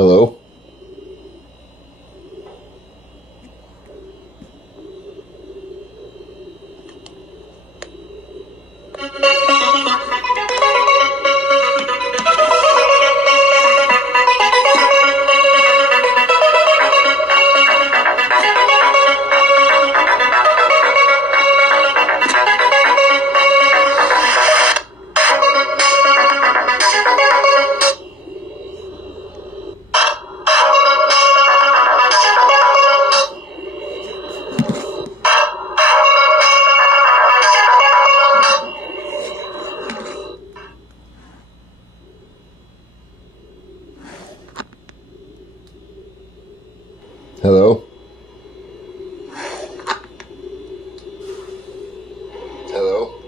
Hello? Hello? Hello?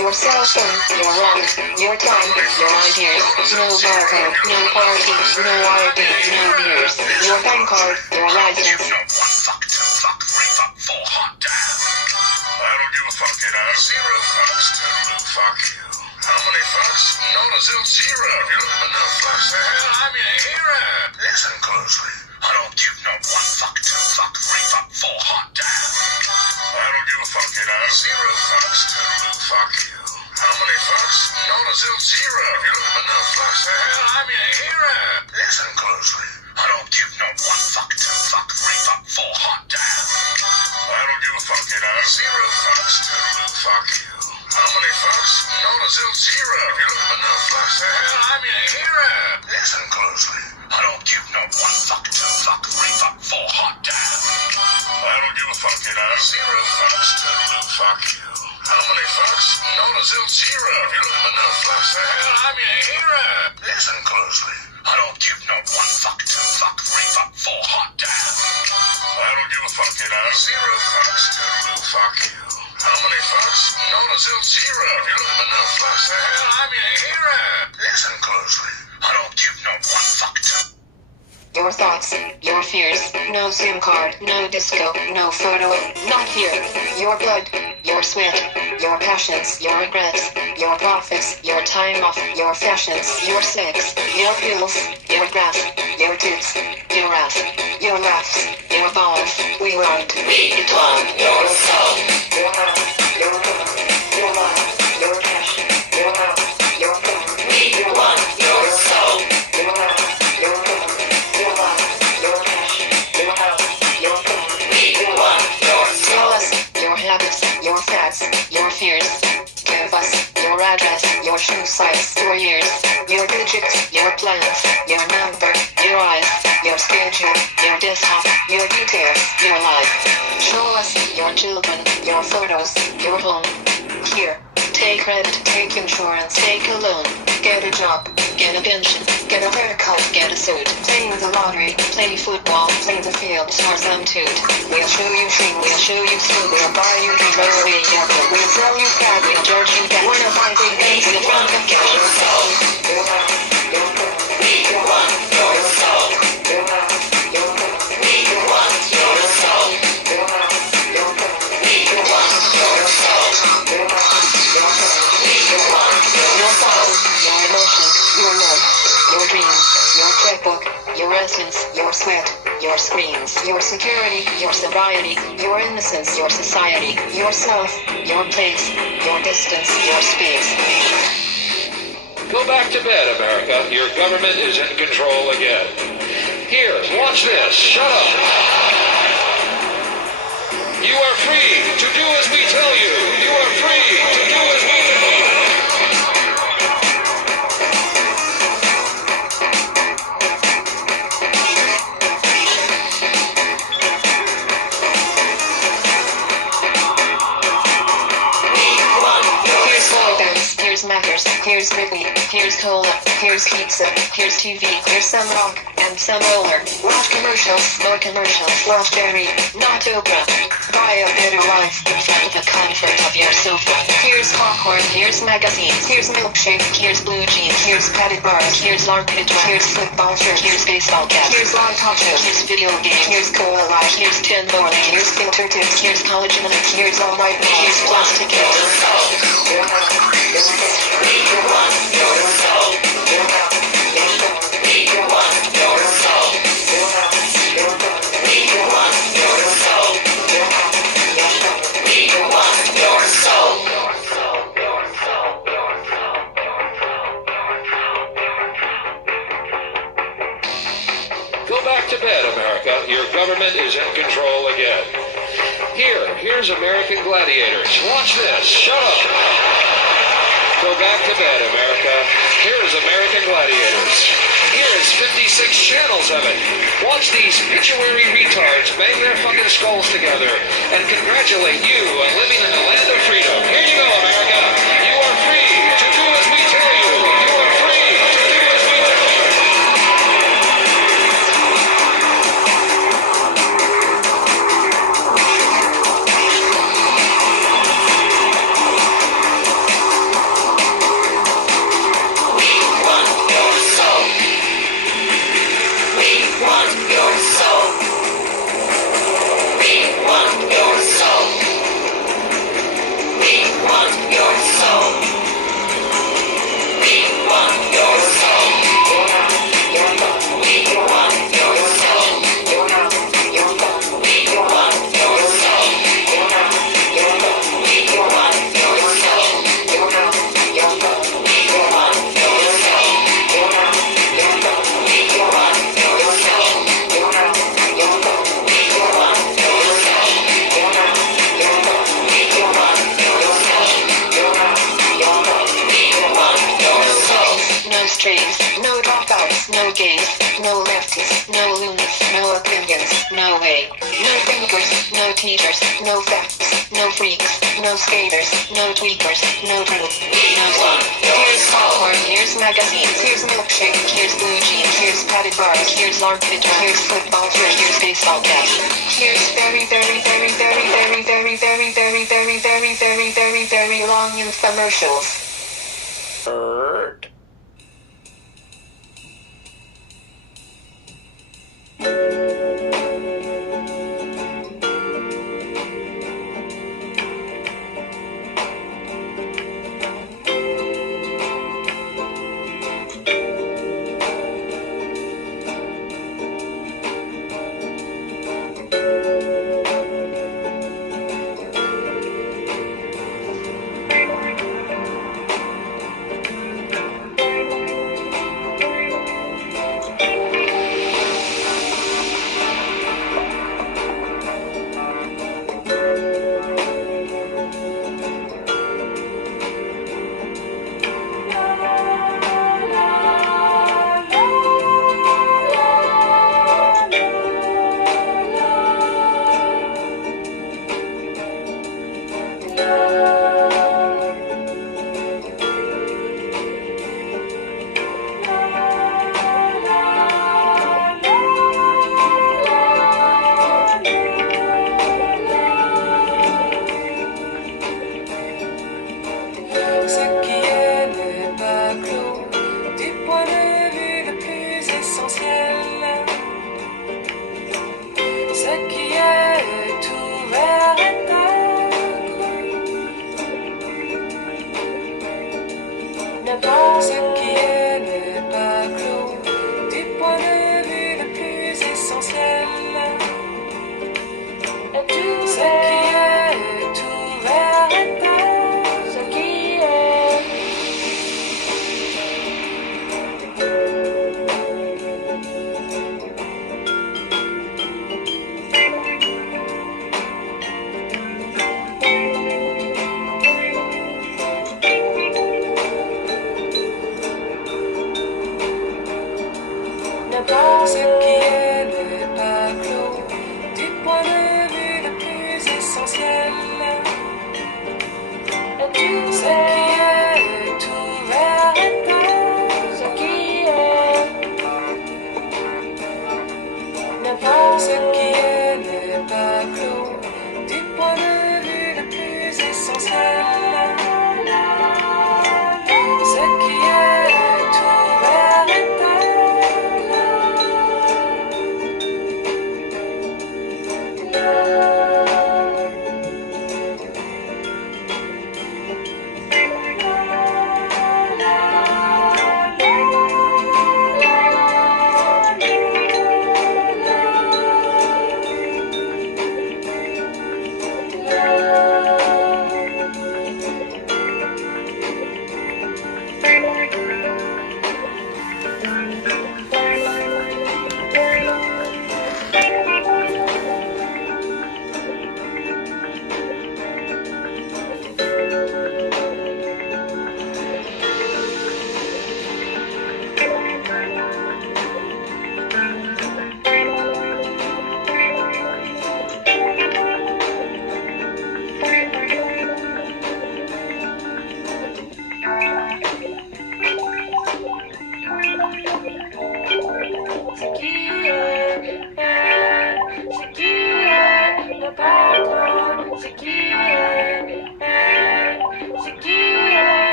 Your cell phone, your wallet, your time, your ideas, no barcode, no party, no ID, no beers, your bank card, your license. Fuck, 2, fuck, 3, fuck, 4, hot damn. I don't give a fuck, you know. 0 fucks, 2, fuck you. How many fucks? None is 0. If you look at enough fucks, the hell, I'm your hero. Listen closely. I don't give no 1 fuck, 2, fuck, 3, fuck, 4, hot damn. I don't give a fuck, you know. 0 fucks, 2, fuck you. How many fucks? None is 0. If you look at enough fucks, the hell, I'm your hero. Listen closely. I don't give no 1 fuck, 2, fuck, 3, fuck, 4, hot damn. I don't give a fuck, you know. 0 fucks, 2, fuck you. How many fucks? None is 0. If you look at enough fucks, the hell, I'm your hero. Listen closely. I don't give no 1 fuck, 2, fuck, 3, fuck, 4, hot damn. I don't give a fuck, you know. 0 fucks, 2, fuck you. How many fucks? None is 0. If you look at enough fucks, the hell, I'm your hero. Listen closely. I don't give no 1 fuck, 2, fuck, 3, fuck, 4, hot damn. I don't give a fuck, you know. 0 fucks, 2, fuck you. How many fucks? None is 0. If you look at enough fucks, the hell, I'm your hero. Listen closely. I don't give no 1 fuck, 2. Your thoughts, your fears, no SIM card, no disco, no photo, not here. Your blood, your sweat, your passions, your regrets, your profits, your time off, your fashions, your sex, your pills, your grass, your tits, your ass, your laughs, your balls. We want your soul. Your house, your car, your life, your cash, your house, your car. We want your soul. Your house, your car, your life, your cash, your house, your car. We want your soul. Your habits, your facts, your fears. Give us your address, your shoe size, your years, your digits, your plans, your number, your eyes, your schedule, your desktop, your details, your life. Show us your children, your photos, your home. Here, take credit, take insurance, take a loan, get a job, get a pension, get a haircut, get a suit, play the lottery, play football, play the field, or some toot. We'll show you free, we'll show you through, we'll buy you drugs, we'll sell you crack, we'll charge you back. We're not buying big things in the front of cash. Your soul, your house, your car, we want your soul. Your house, your car, we want your soul. Your house, your car, we want your soul. Your house, your car, we want your soul. Your emotions, your love, your dreams, your checkbook, your your essence, your sweat, your screams, your security, your sobriety, your innocence, your society, yourself, your place, your distance, your space. Go back to bed, America. Your government is in control again. Here, watch this. Shut up. You are free to do as we tell you. You are free to do as we tell you. Here's slogans, here's Mackers, here's Ridley, here's Cola, here's pizza, here's TV, here's some rock, and some roller. Watch commercials, more commercials, watch Jerry, not Oprah. Buy a better life from the comfort of your sofa. Here's popcorn, here's magazines, here's milkshake, here's blue jeans, here's padded bars, here's armpit, here's football shirt, here's baseball cap, here's live talk show, here's video game, here's cola life, here's tin morning, here's filter tips, here's collagen and here's all right, here's plastic. Go back to bed, America. Your government is in control again. Here's American Gladiators. Watch this. Shut up. Go back to bed, America. Here's American Gladiators. Here's 56 channels of it. Watch these pituitary retards bang their fucking skulls together and congratulate you on living in the land of freedom. Here you go, America. You are free to do as we tell you. You are free to do as we tell you. No strays, no dropouts, no gays, no lefties, no loonies, no opinions, no way. No thinkers, no teachers, no facts, no freaks, no skaters, no tweakers, no group, no scene. Here's popcorn, here's magazines, here's milkshake, here's blue jeans, here's padded bars, here's armpit, here's football shirt, here's baseball cap. Here's very, very, very, very, very, very, very, very, very, very, very, very, very long infomercials. Ce qui est n'est pas clos du point de vue le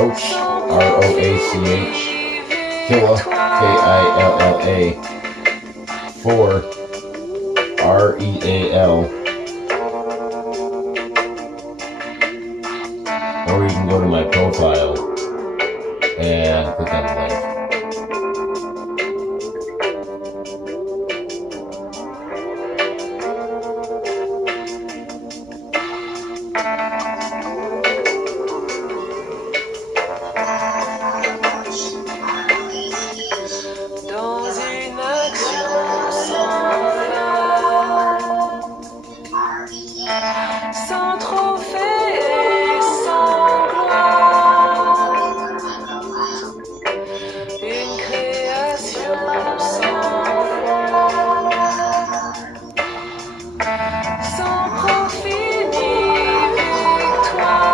Roach, R-O-A-C-H, Killa, K-I-L-L-A, 4, R-E-A-L. Or you can go to my profile and click on the link. Sans trophée et sans gloire, une création sans sans profit ni victoire.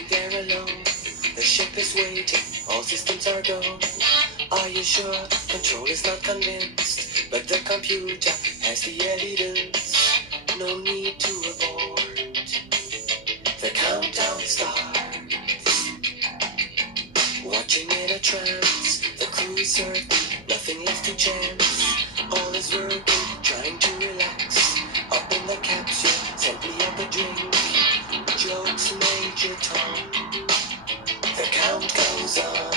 Sitting there alone, the ship is waiting, all systems are go. Are you sure? Control is not convinced, but the computer has the evidence. No need to abort. The countdown starts. Watching in a trance, the crew is certain, nothing left to chance. All is working, trying to relax. Up in the capsule, simply up a drink. Jokes, Major Tom. The count goes on.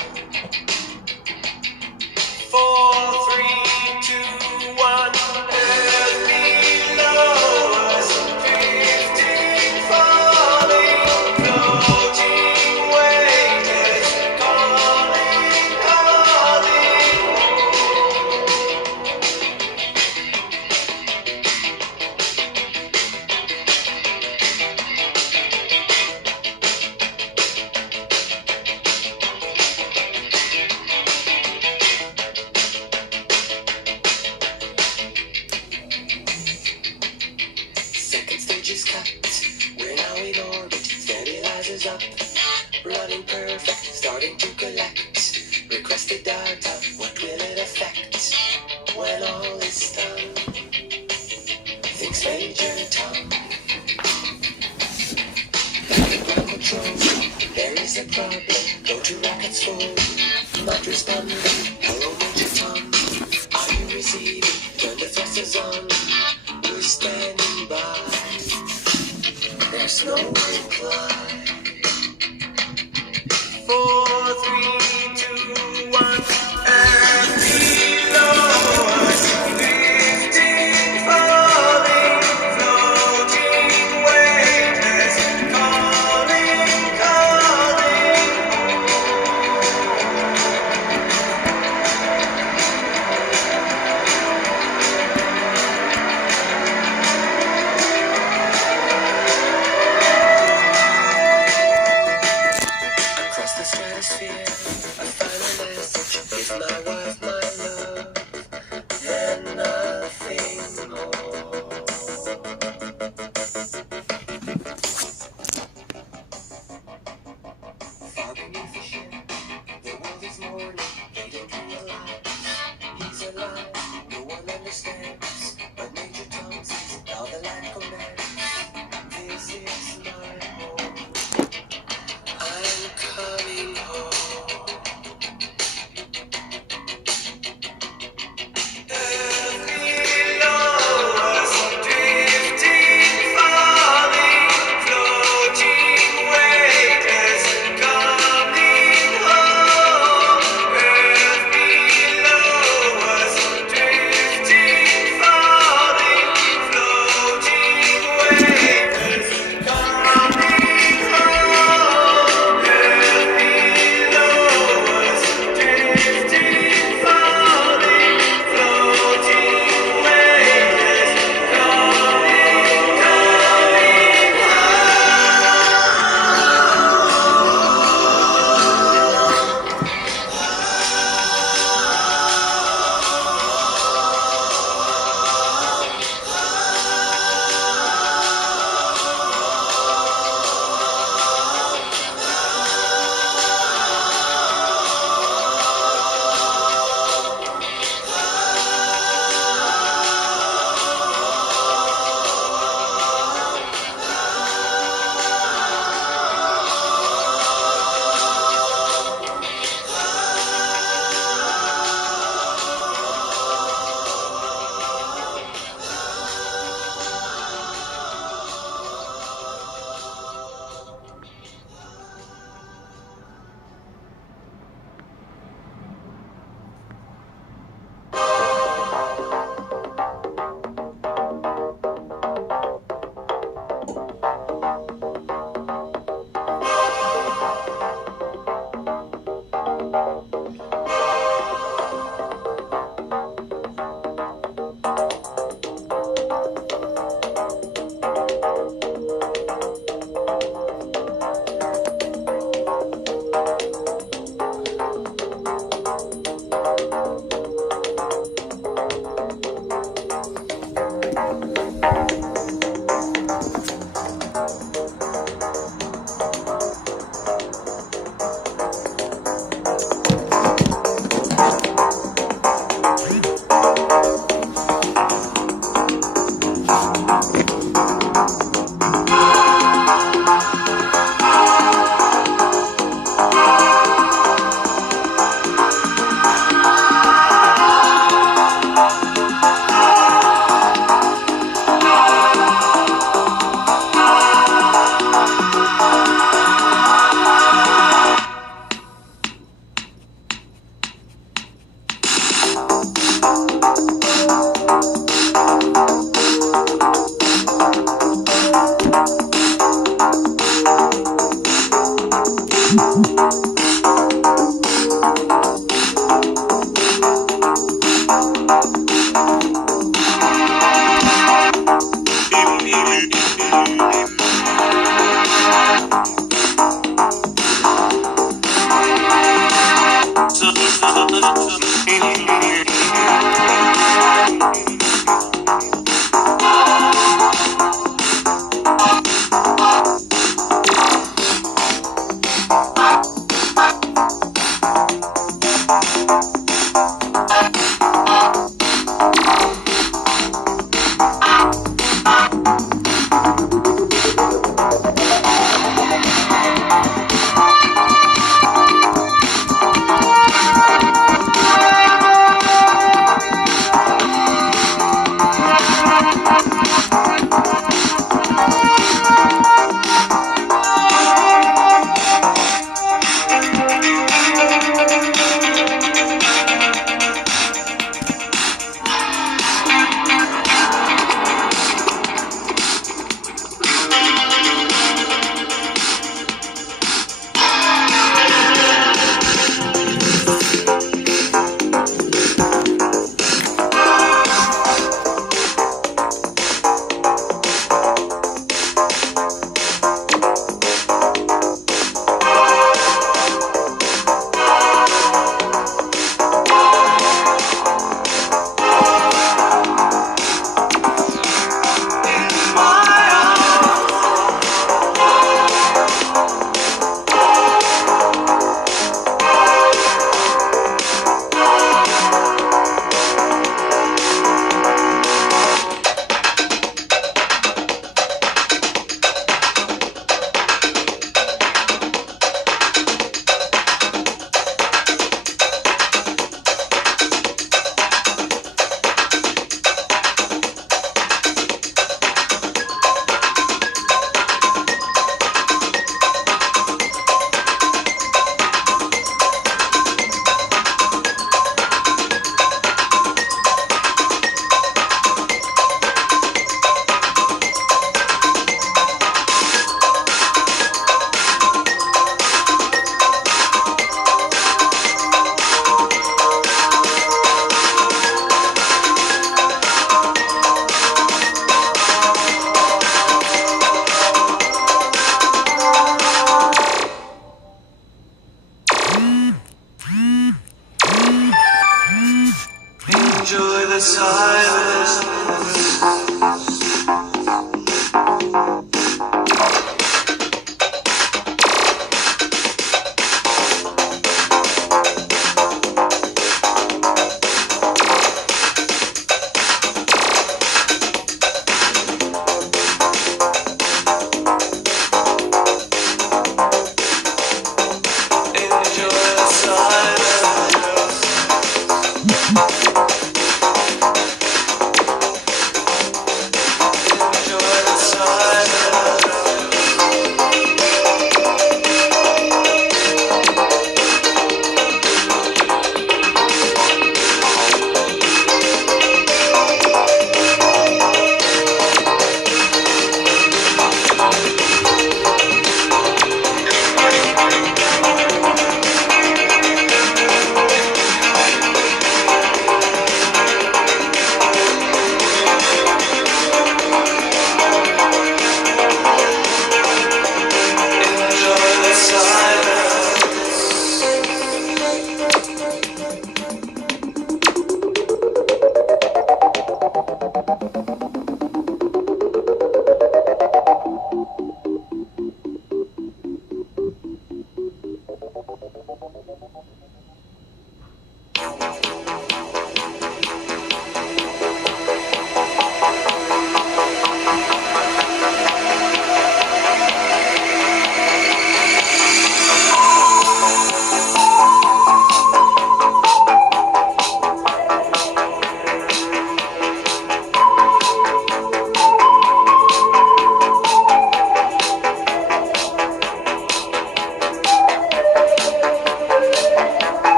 4, 3, 2, 1. Earth below us, 15 falling, floating waiters, calling, calling. Second stage is cut. We're now in orbit. Stabilizers up. Running perfect. Starting to collect. Requested data. What will it affect when all is done? Thinks Major Tom. Back in ground control. There is a problem. Go to rockets full. Not responding. Hello, Major Tom. Are you receiving? Turn the thrusters on. We're standing by. There's no reply. 4, 3, 2, 1. Earth below us, 15 falling, floating waiters, calling, calling. Across the stratosphere,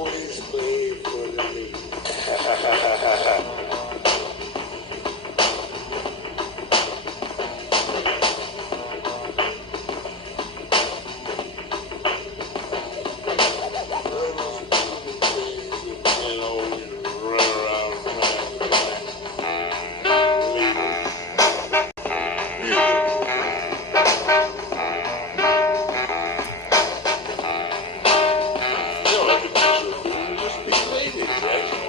always play for the lead. Just be lazy, Jack.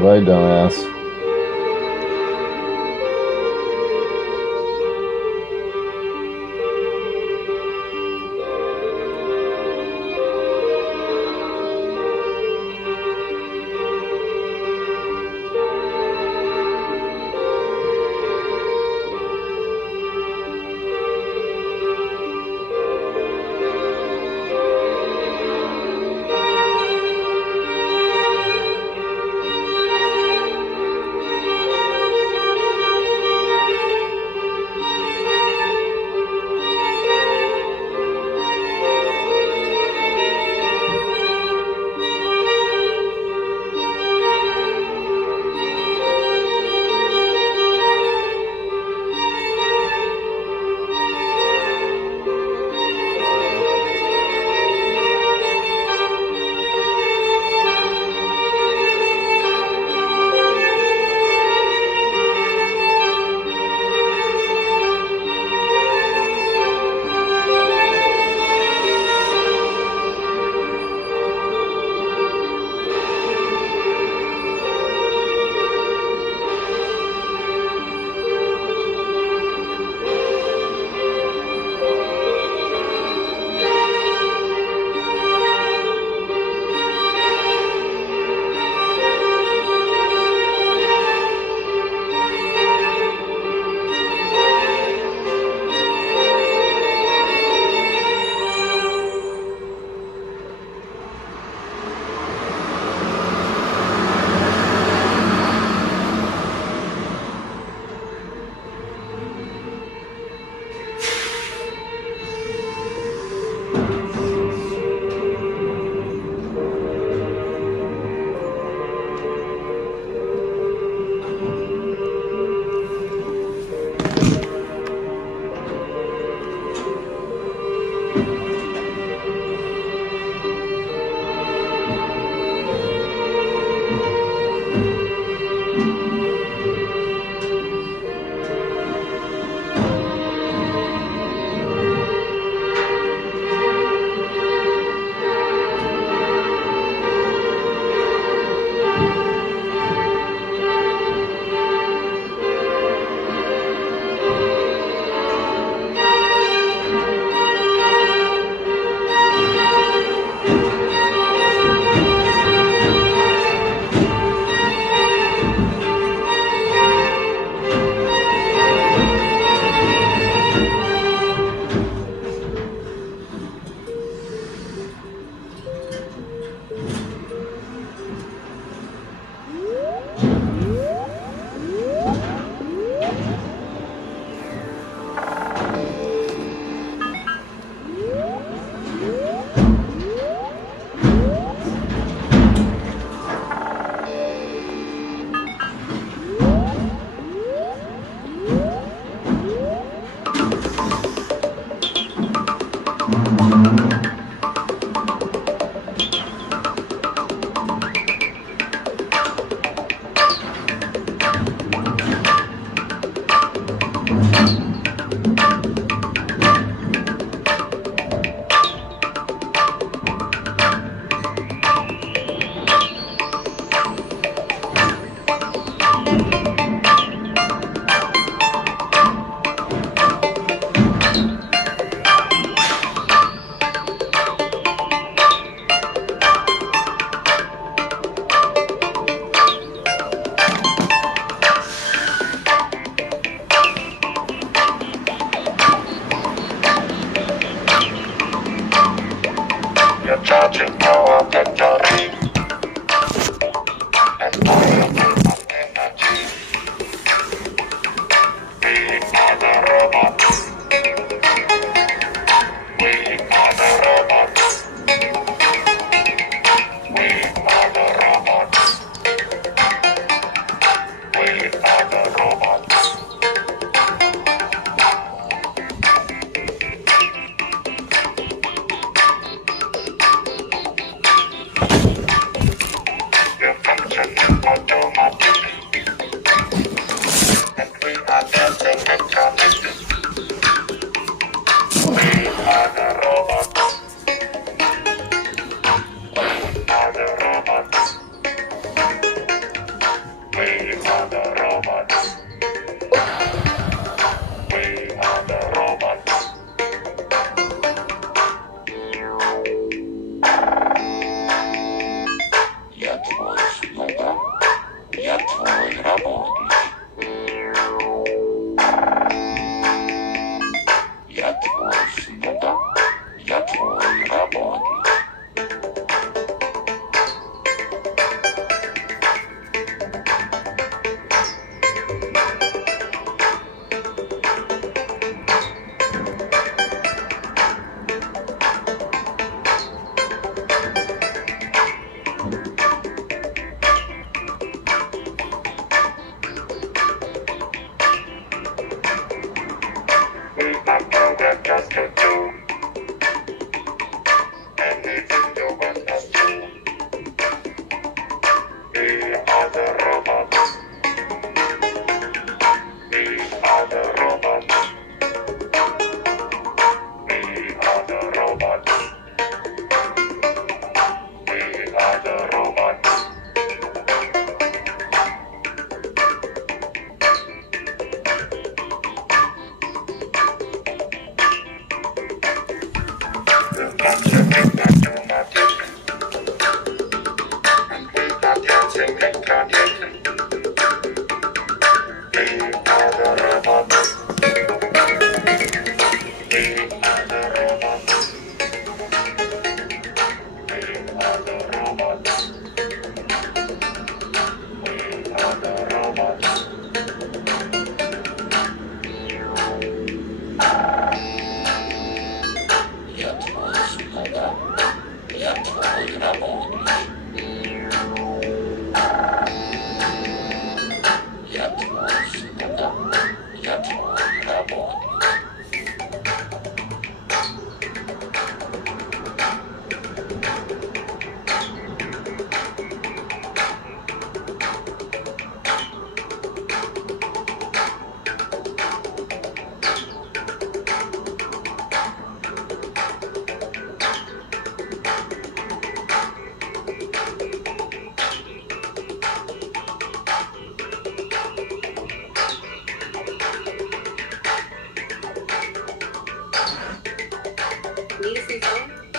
have I, dumbass?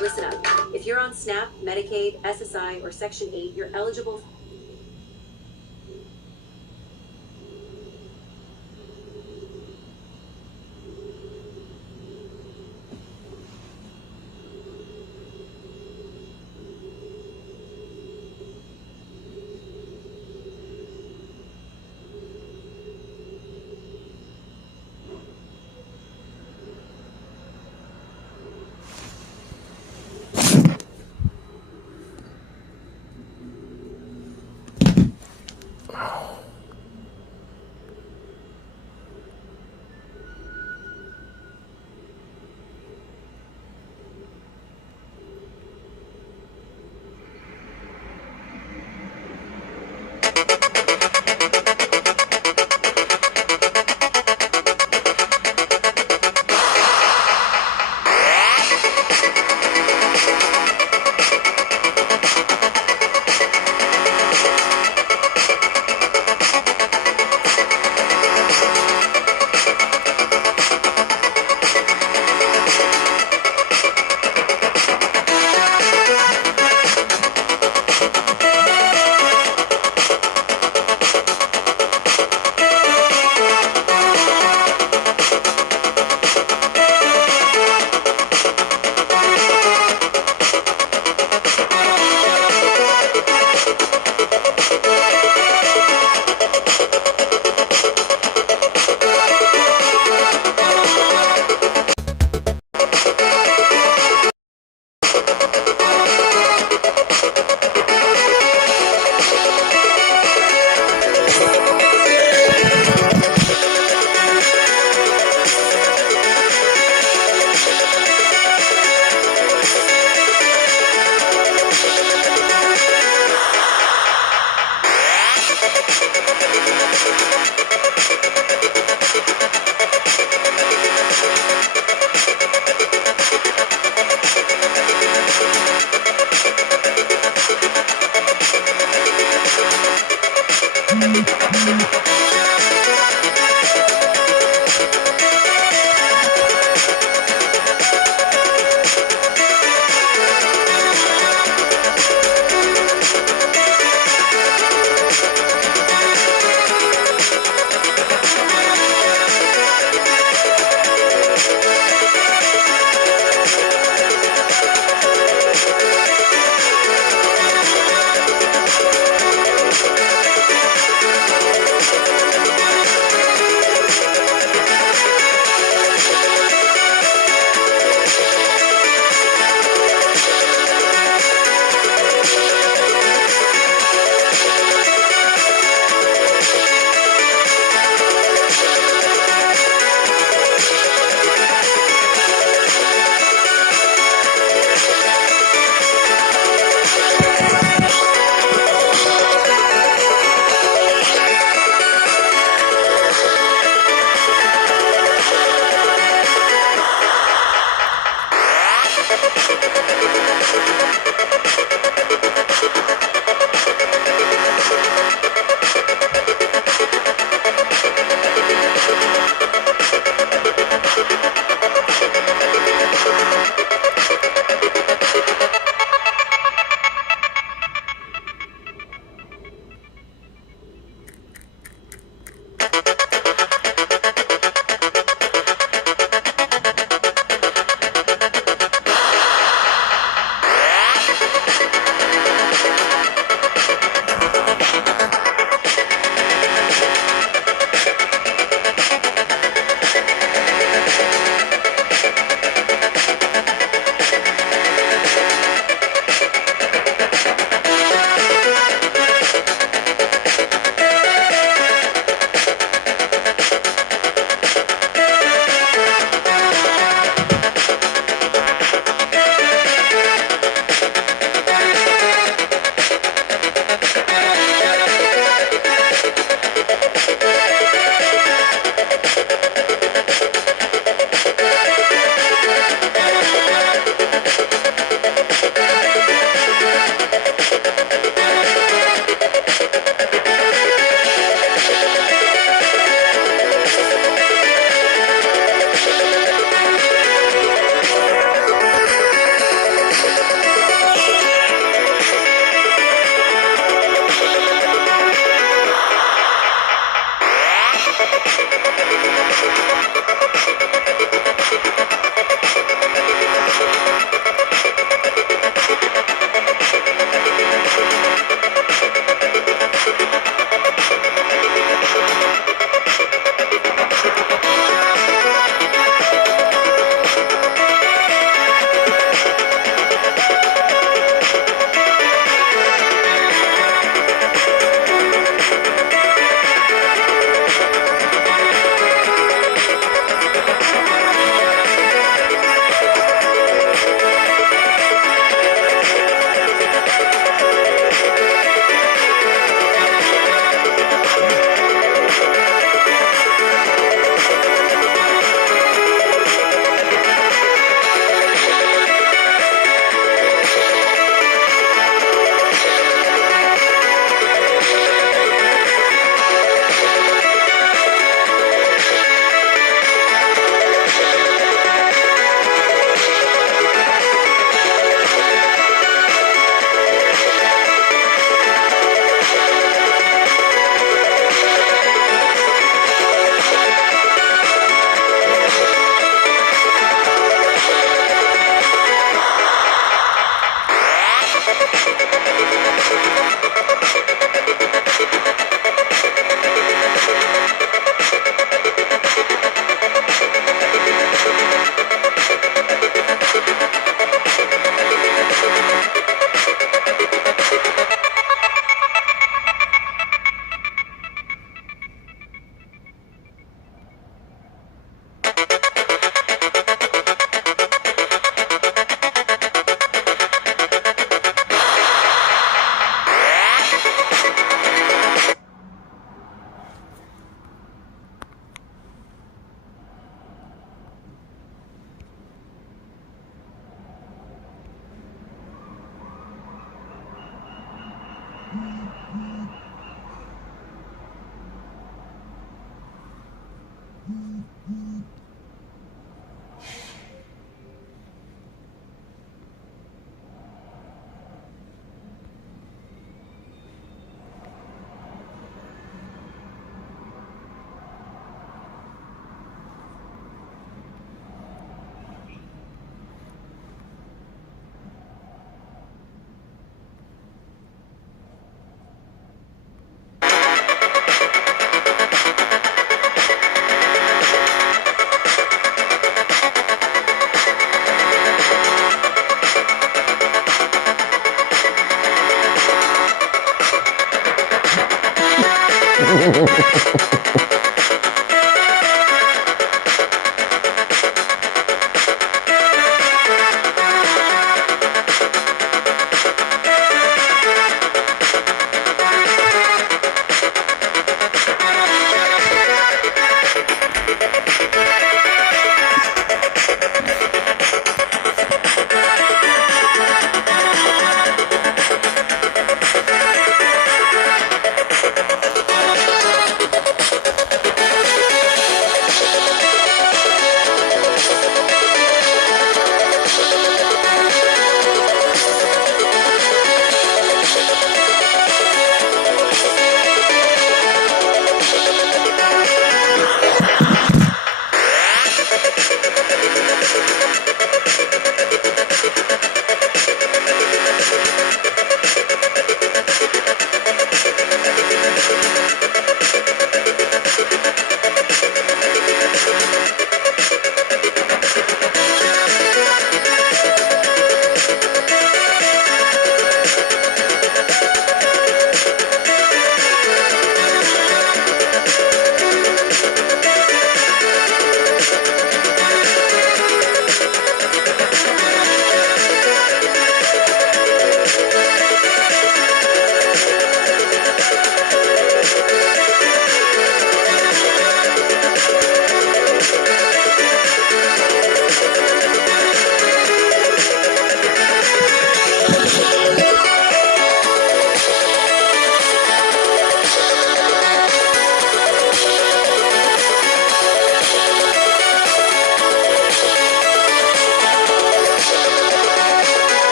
Listen up. If you're on SNAP, Medicaid, SSI, or Section 8, you're eligible.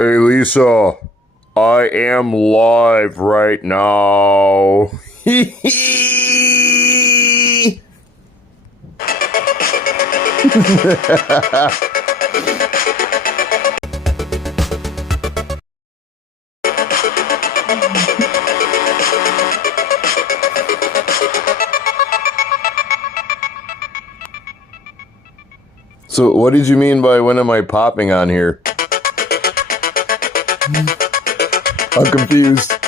Hey, Lisa. I am live right now. So, what did you mean by when am I popping on here? I'm confused.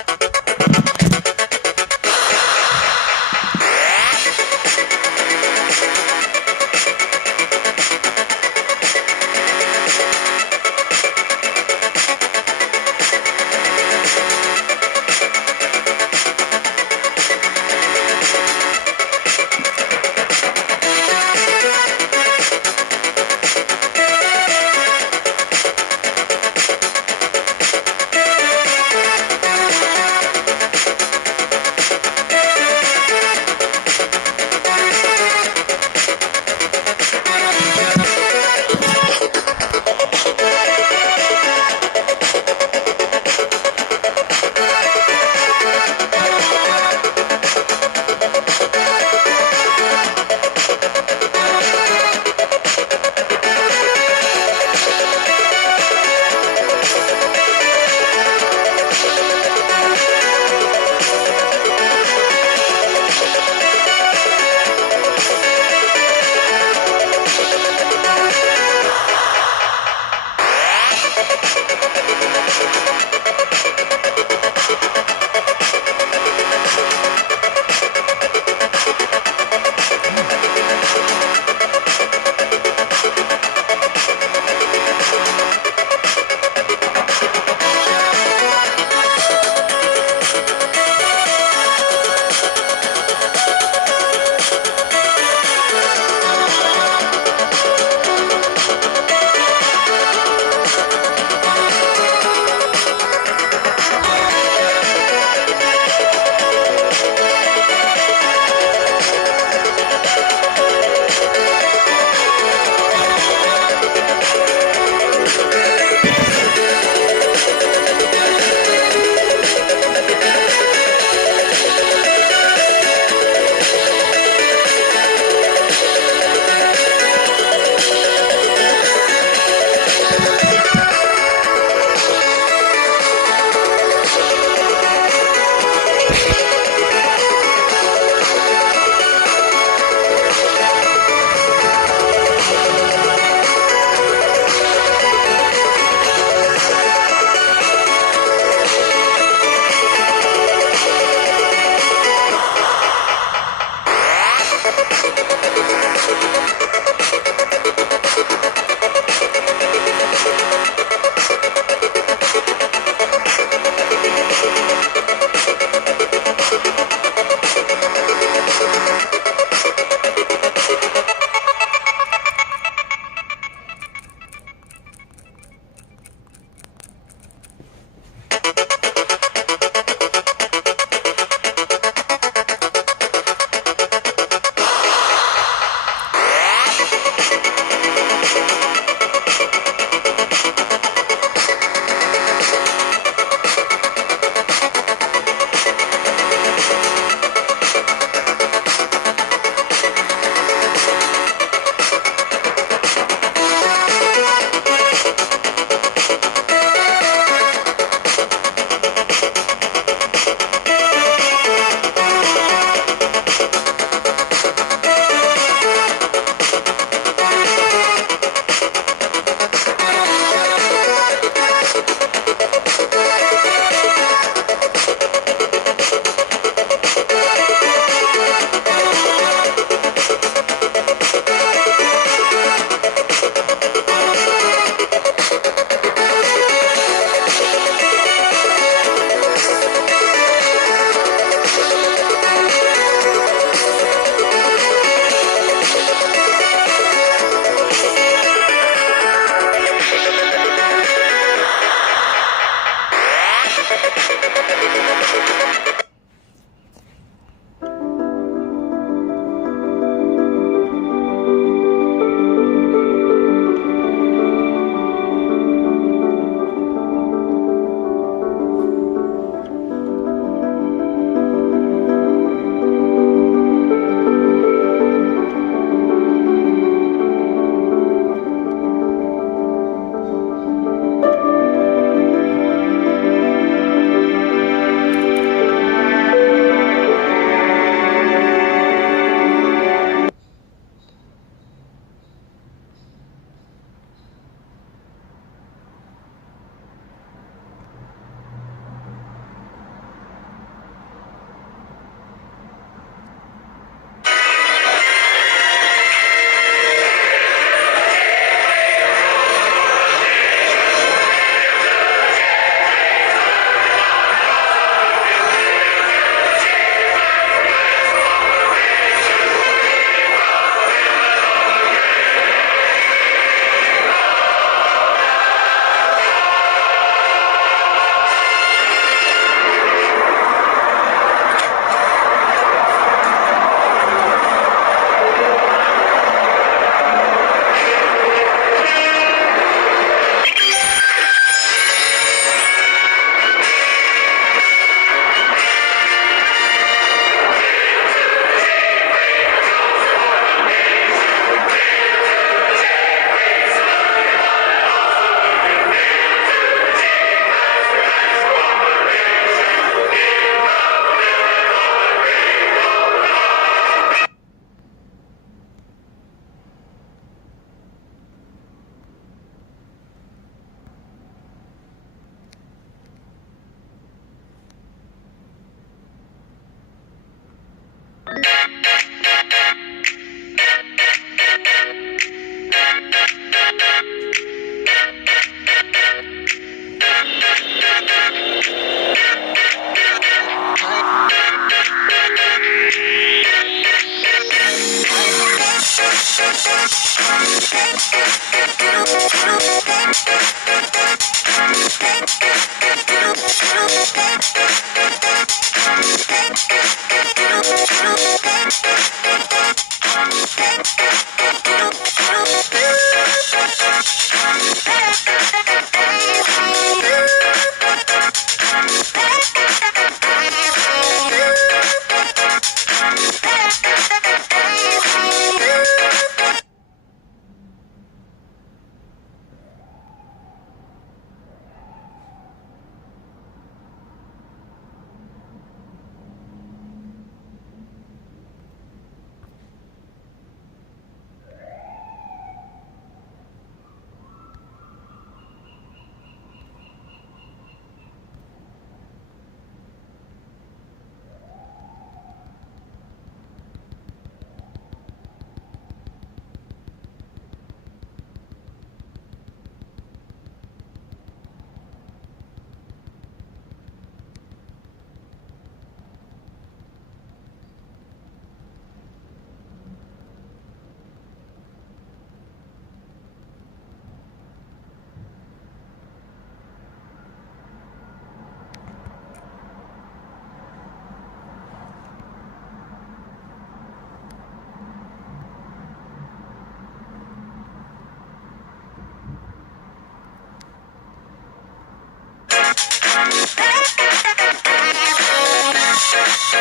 Hey,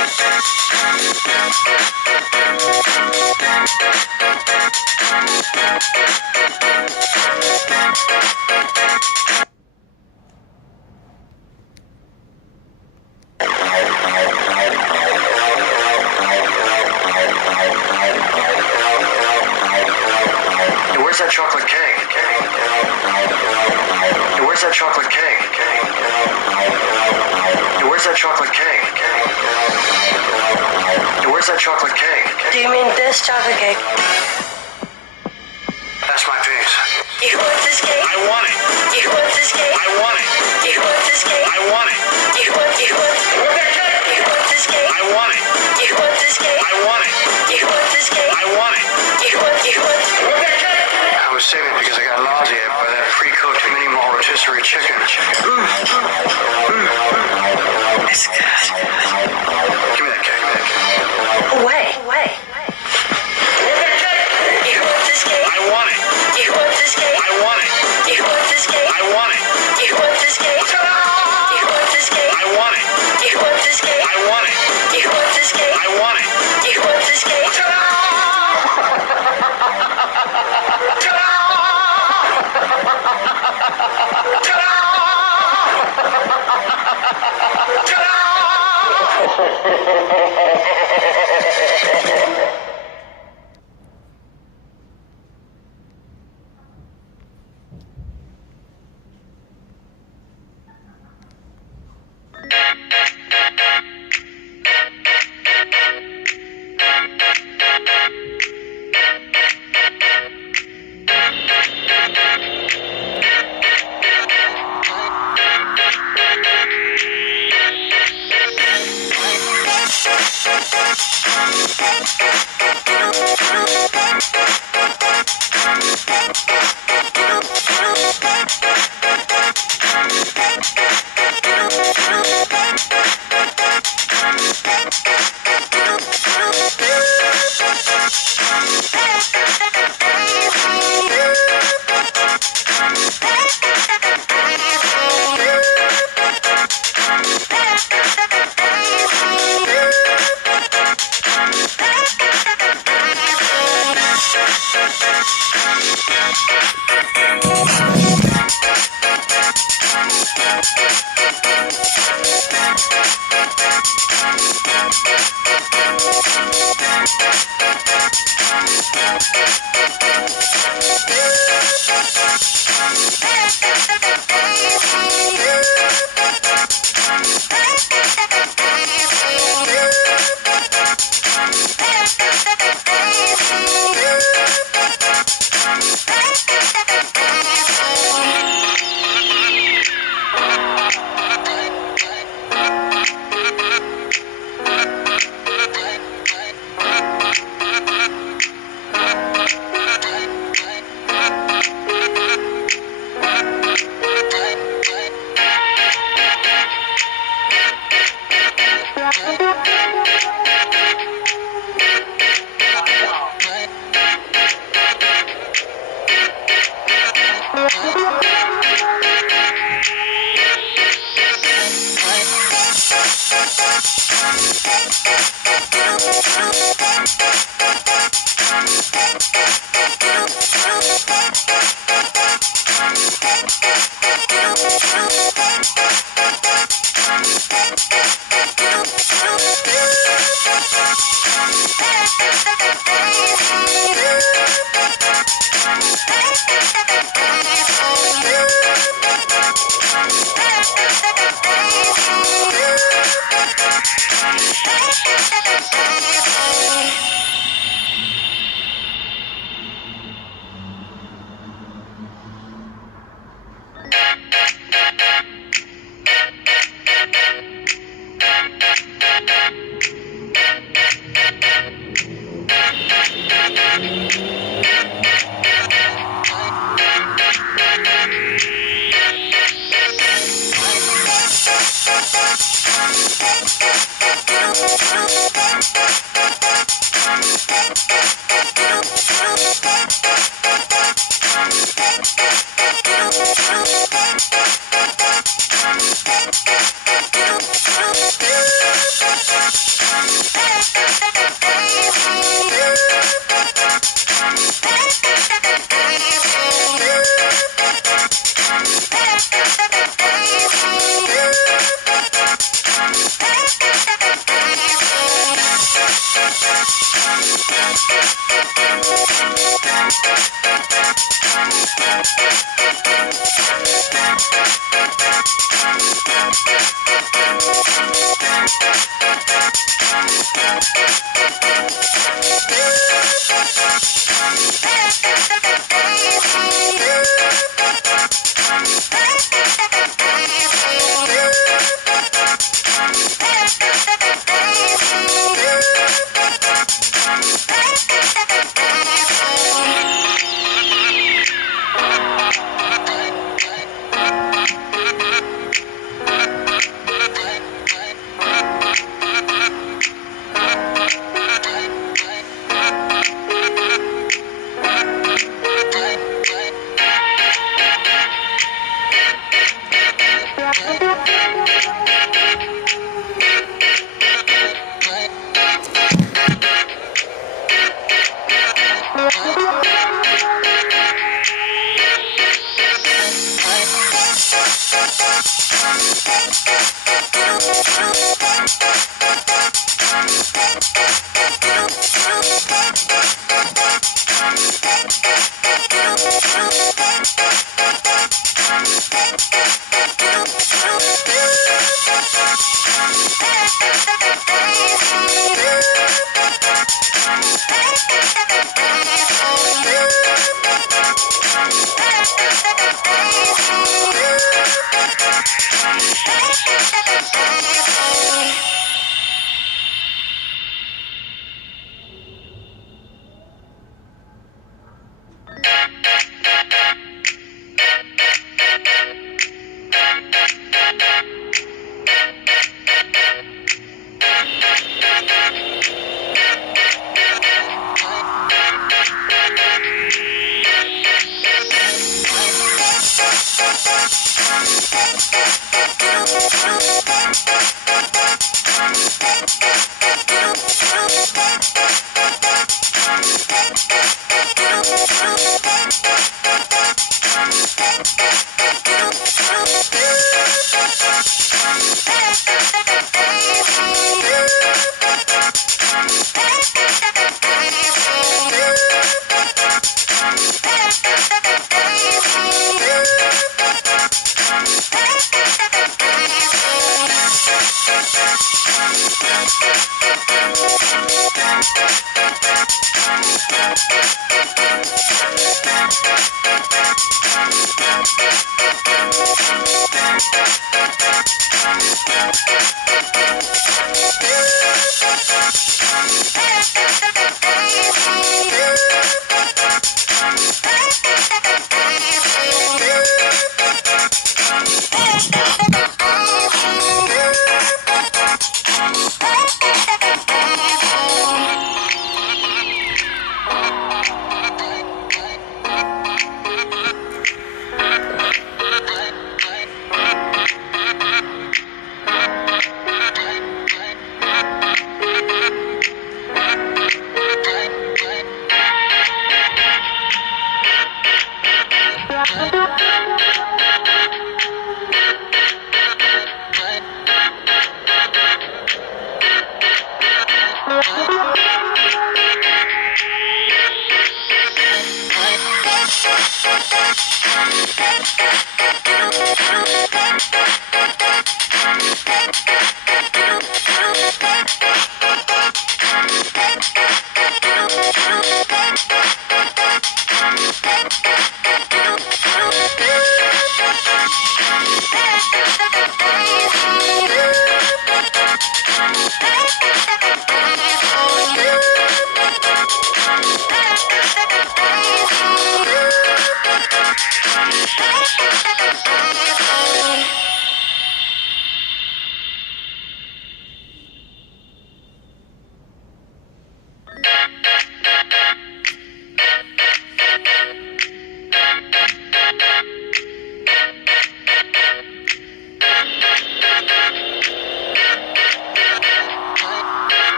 where's that chocolate cake? Hey, where's that chocolate cake? Hey, where's that chocolate cake? Hey, where's that chocolate cake? Do you mean this chocolate cake? That's my piece. You want this cake? I want it. You want this cake? I want it. You want this cake? I want it. You want this cake? I want it. You want this cake? I want it. You want this cake? I want it. You want this cake? I want it. I was saving it because I got lousy by that pre-cooked mini malt rotisserie chicken. It's good. Give me that cake. Away. You want this cake? I want it. You want this cake? I want it. You want this cake? I want it. You want this cake? You want this cake? I want it. You want this cake? I want it. You want this cake? I want it. You want this cake?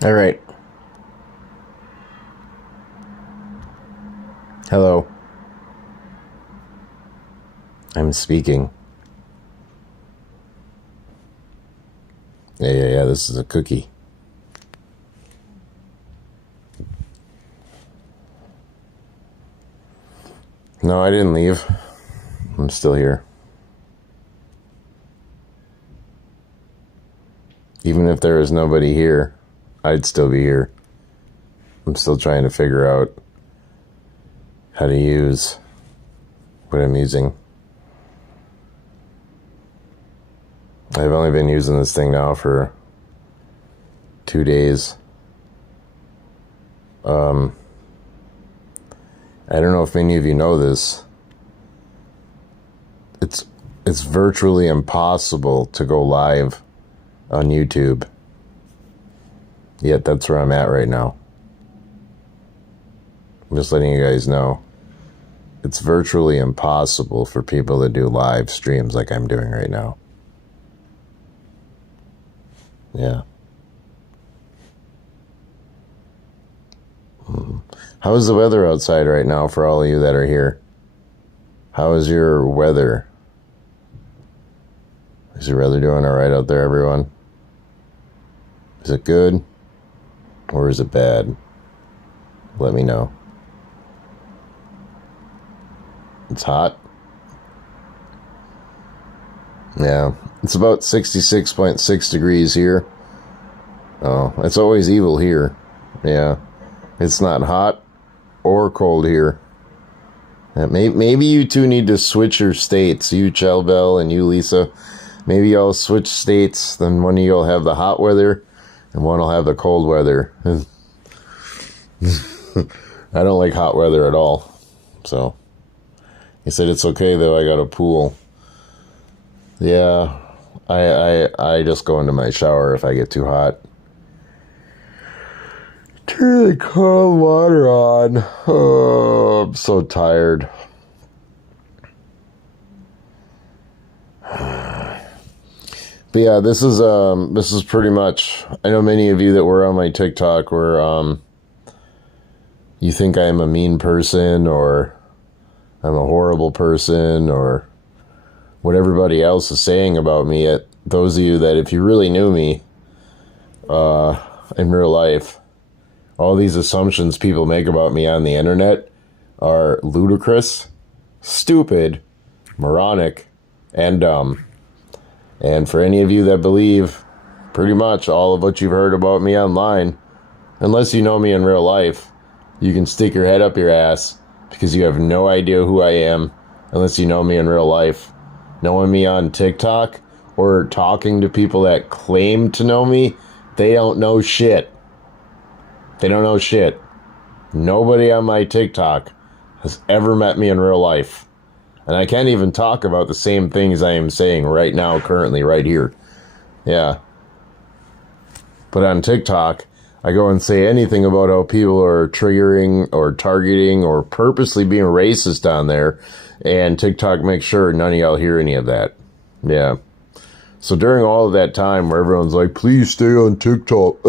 All right. Hello. I'm speaking. Yeah, this is a cookie. No, I didn't leave. I'm still here. Even if there is nobody here, I'd still be here. I'm still trying to figure out how to use what I'm using. I've only been using this thing now for 2 days. I don't know if many of you know this. It's virtually impossible to go live on YouTube. Yet that's where I'm at right now. I'm just letting you guys know. It's virtually impossible for people to do live streams like I'm doing right now. Yeah. How is the weather outside right now for all of you that are here? How is your weather? Is your weather doing all right out there, everyone? Is it good? Or is it bad? Let me know. It's hot. Yeah, it's about 66.6 degrees here. Oh, it's always evil here. Yeah, it's not hot or cold here. Maybe you two need to switch your states. You, Chelbell, and you, Lisa. Maybe y'all switch states. Then one of you will have the hot weather, and one will have the cold weather. I don't like hot weather at all. So, he said it's okay though. I got a pool. Yeah, I just go into my shower if I get too hot. Turn the cold water on. Oh, I'm so tired. But yeah, this is pretty much. I know many of you that were on my TikTok were you think I'm a mean person or I'm a horrible person or what everybody else is saying about me. Those of you that if you really knew me in real life, all these assumptions people make about me on the internet are ludicrous, stupid, moronic, and dumb. And for any of you that believe pretty much all of what you've heard about me online, unless you know me in real life, you can stick your head up your ass because you have no idea who I am unless you know me in real life. Knowing me on TikTok or talking to people that claim to know me, they don't know shit. They don't know shit. Nobody on my TikTok has ever met me in real life. And I can't even talk about the same things I am saying right now, currently, right here. Yeah. But on TikTok, I go and say anything about how people are triggering or targeting or purposely being racist on there. And TikTok makes sure none of y'all hear any of that. Yeah. So during all of that time where everyone's like, please stay on TikTok.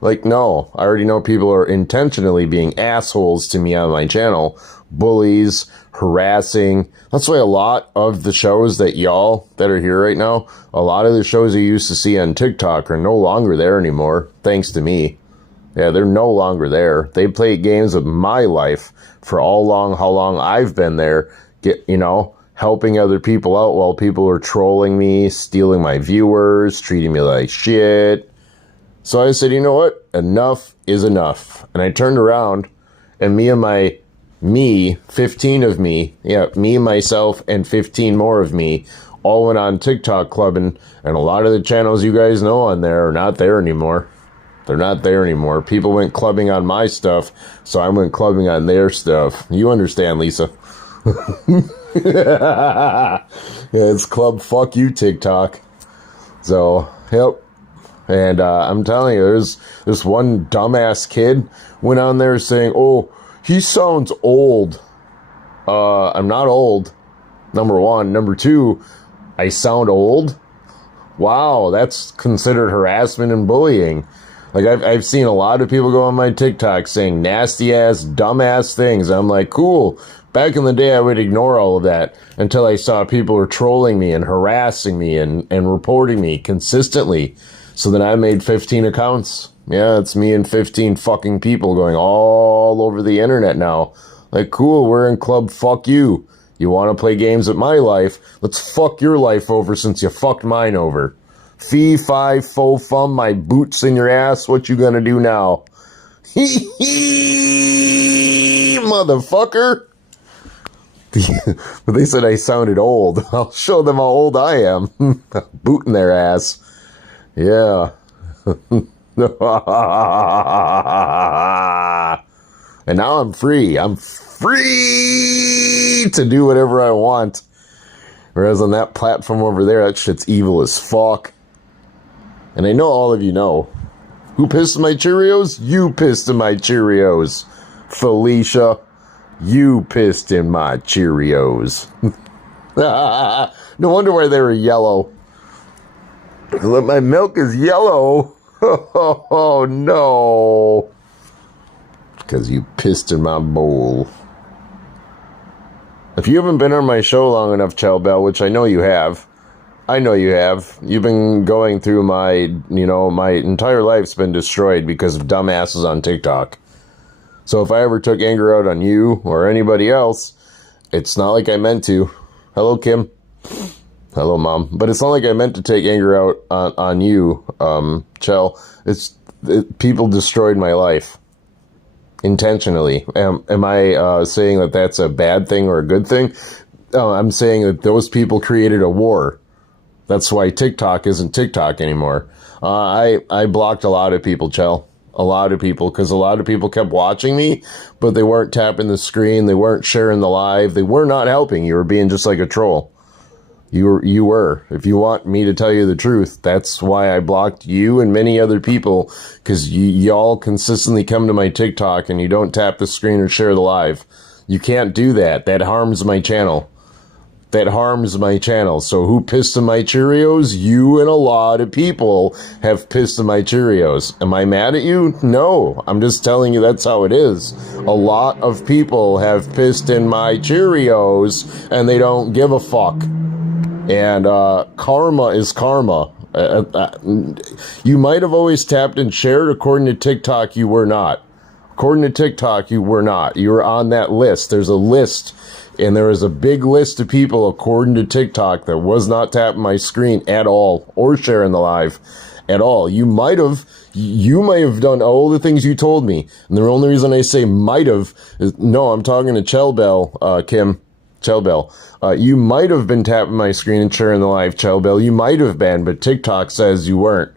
Like, no. I already know people are intentionally being assholes to me on my channel. Bullies, harassing. That's why a lot of the shows that y'all that are here right now, a lot of the shows you used to see on TikTok are no longer there anymore, thanks to me. Yeah, they're no longer there. They play games of my life for how long I've been there, helping other people out while people are trolling me, stealing my viewers, treating me like shit. So I said, you know what? Enough is enough. And I turned around, and me, 15 of me, me, myself, and 15 more of me all went on TikTok clubbing, and a lot of the channels you guys know on there are not there anymore. They're not there anymore. People went clubbing on my stuff, so I went clubbing on their stuff. You understand, Lisa. Yeah, it's club fuck you, TikTok. So, yep. And I'm telling you, there's this one dumbass kid went on there saying, oh, he sounds old. I'm not old, number one. Number two, I sound old? Wow, that's considered harassment and bullying. Like, I've seen a lot of people go on my TikTok saying nasty-ass, dumbass things. I'm like, cool. Back in the day, I would ignore all of that until I saw people were trolling me and harassing me and reporting me consistently. So then I made 15 accounts. Yeah, it's me and 15 fucking people going all over the internet now. Like, cool, we're in club fuck you. You want to play games at my life? Let's fuck your life over since you fucked mine over. Fee, fi, fo, fum, my boots in your ass. What you gonna do now? Hee hee, motherfucker. But they said I sounded old. I'll show them how old I am. Booting their ass. Yeah. And now I'm free. I'm free to do whatever I want. Whereas on that platform over there, that shit's evil as fuck. And I know all of you know. Who pissed in my Cheerios? You pissed in my Cheerios. Felicia, you pissed in my Cheerios. No wonder why they were yellow. Look, my milk is yellow. Oh, no. Because you pissed in my bowl. If you haven't been on my show long enough, Chell Bell, which I know you have. You've been going through my entire life's been destroyed because of dumbasses on TikTok. So if I ever took anger out on you or anybody else, it's not like I meant to. Hello, Kim. Hello, Mom. But it's not like I meant to take anger out on you, Chell. People destroyed my life. Intentionally. Am I saying that that's a bad thing or a good thing? I'm saying that those people created a war. That's why TikTok isn't TikTok anymore. I blocked a lot of people, Chell. A lot of people, because a lot of people kept watching me, but they weren't tapping the screen. They weren't sharing the live. They were not helping. You were being just like a troll. You were. If you want me to tell you the truth, that's why I blocked you and many other people, because y'all consistently come to my TikTok and you don't tap the screen or share the live. You can't do that. That harms my channel. So who pissed in my Cheerios? You and a lot of people have pissed in my Cheerios. Am I mad at you? No. I'm just telling you that's how it is. A lot of people have pissed in my Cheerios and they don't give a fuck. And karma is karma. You might have always tapped and shared. According to TikTok, you were not. According to TikTok, you were not. You were on that list. There's a list. And there is a big list of people, according to TikTok, that was not tapping my screen at all or sharing the live at all. You might have done all the things you told me. And the only reason I say might have is, no, I'm talking to Chell Bell, Kim. Chell Bell. You might have been tapping my screen and sharing the live, Chell Bell. You might have been, but TikTok says you weren't.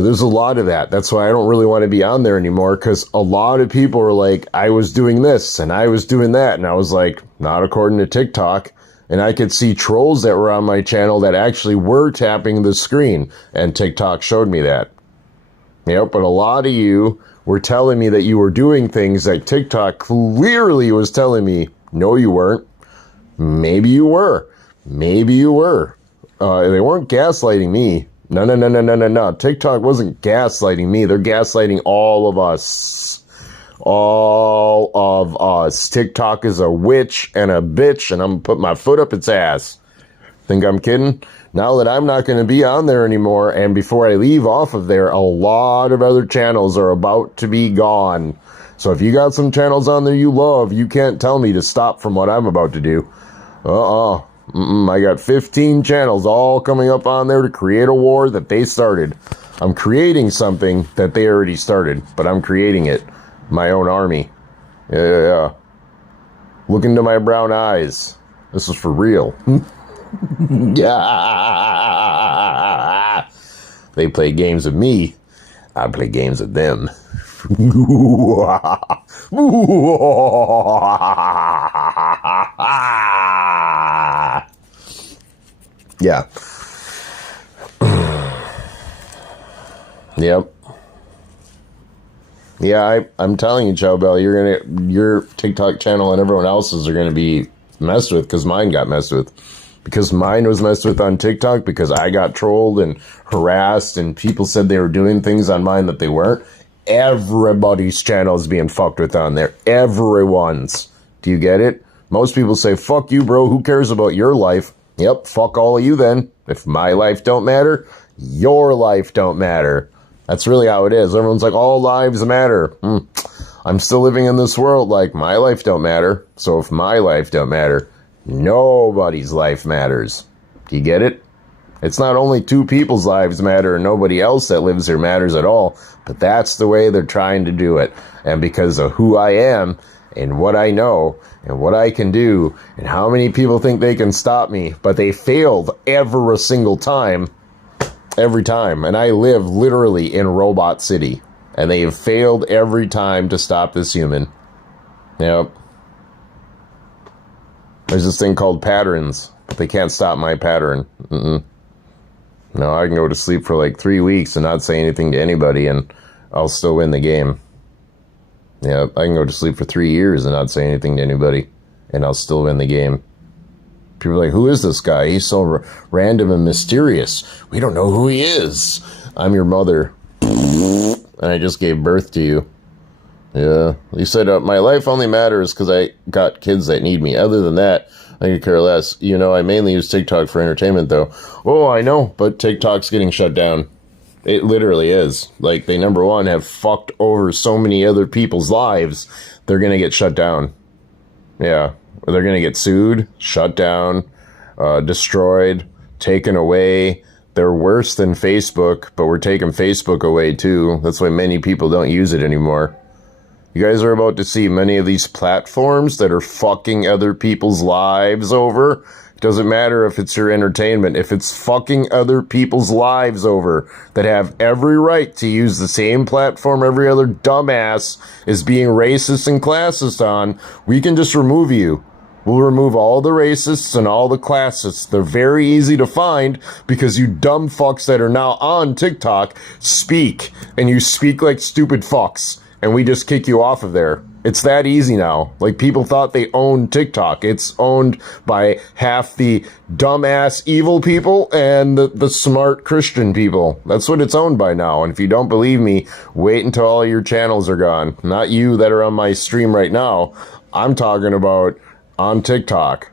There's a lot of that. That's why I don't really want to be on there anymore, because a lot of people are like, I was doing this and I was doing that. And I was like, not according to TikTok. And I could see trolls that were on my channel that actually were tapping the screen. And TikTok showed me that. Yep, but a lot of you were telling me that you were doing things that TikTok clearly was telling me, no, you weren't. Maybe you were. Maybe you were. They weren't gaslighting me. No. TikTok wasn't gaslighting me. They're gaslighting all of us. All of us. TikTok is a witch and a bitch, and I'm going to put my foot up its ass. Think I'm kidding? Now that I'm not going to be on there anymore, and before I leave off of there, a lot of other channels are about to be gone. So if you got some channels on there you love, you can't tell me to stop from what I'm about to do. I got 15 channels all coming up on there to create a war that they started. I'm creating something that they already started, but I'm creating it. My own army. Yeah. Look into my brown eyes. This is for real. Yeah. They play games of me. I play games of them. Yeah. Yep. Yeah, I'm telling you, Chow Bell, your TikTok channel and everyone else's are gonna be messed with, because mine got messed with. Because mine was messed with on TikTok, because I got trolled and harassed and people said they were doing things on mine that they weren't. Everybody's channel is being fucked with on there. Everyone's. Do you get it? Most people say, fuck you, bro. Who cares about your life? Yep, fuck all of you then. If my life don't matter, your life don't matter. That's really how it is. Everyone's like, all lives matter. I'm still living in this world like my life don't matter. So if my life don't matter, nobody's life matters. Do you get it? It's not only two people's lives matter and nobody else that lives here matters at all, but that's the way they're trying to do it. And because of who I am and what I know and what I can do and how many people think they can stop me, but they failed every single time. Every time. And I live literally in Robot City. And they have failed every time to stop this human. Yep. There's this thing called patterns. But they can't stop my pattern. No, I can go to sleep for like 3 weeks and not say anything to anybody and I'll still win the game. Yeah, I can go to sleep for 3 years and not say anything to anybody and I'll still win the game. People are like, who is this guy? He's so random and mysterious. We don't know who he is. I'm your mother. And I just gave birth to you. Yeah. You said, my life only matters because I got kids that need me. Other than that, I could care less. You know, I mainly use TikTok for entertainment, though. Oh, I know, but TikTok's getting shut down. It literally is. Like, they, number one, have fucked over so many other people's lives, they're going to get shut down. Yeah. They're going to get sued, shut down, destroyed, taken away. They're worse than Facebook, but we're taking Facebook away too. That's why many people don't use it anymore. You guys are about to see many of these platforms that are fucking other people's lives over. It doesn't matter if it's your entertainment. If it's fucking other people's lives over that have every right to use the same platform every other dumbass is being racist and classist on, we can just remove you. We'll remove all the racists and all the classists. They're very easy to find because you dumb fucks that are now on TikTok speak. And you speak like stupid fucks. And we just kick you off of there. It's that easy now. Like, people thought they owned TikTok. It's owned by half the dumbass evil people and the smart Christian people. That's what it's owned by now. And if you don't believe me, wait until all your channels are gone. Not you that are on my stream right now. I'm talking about on TikTok.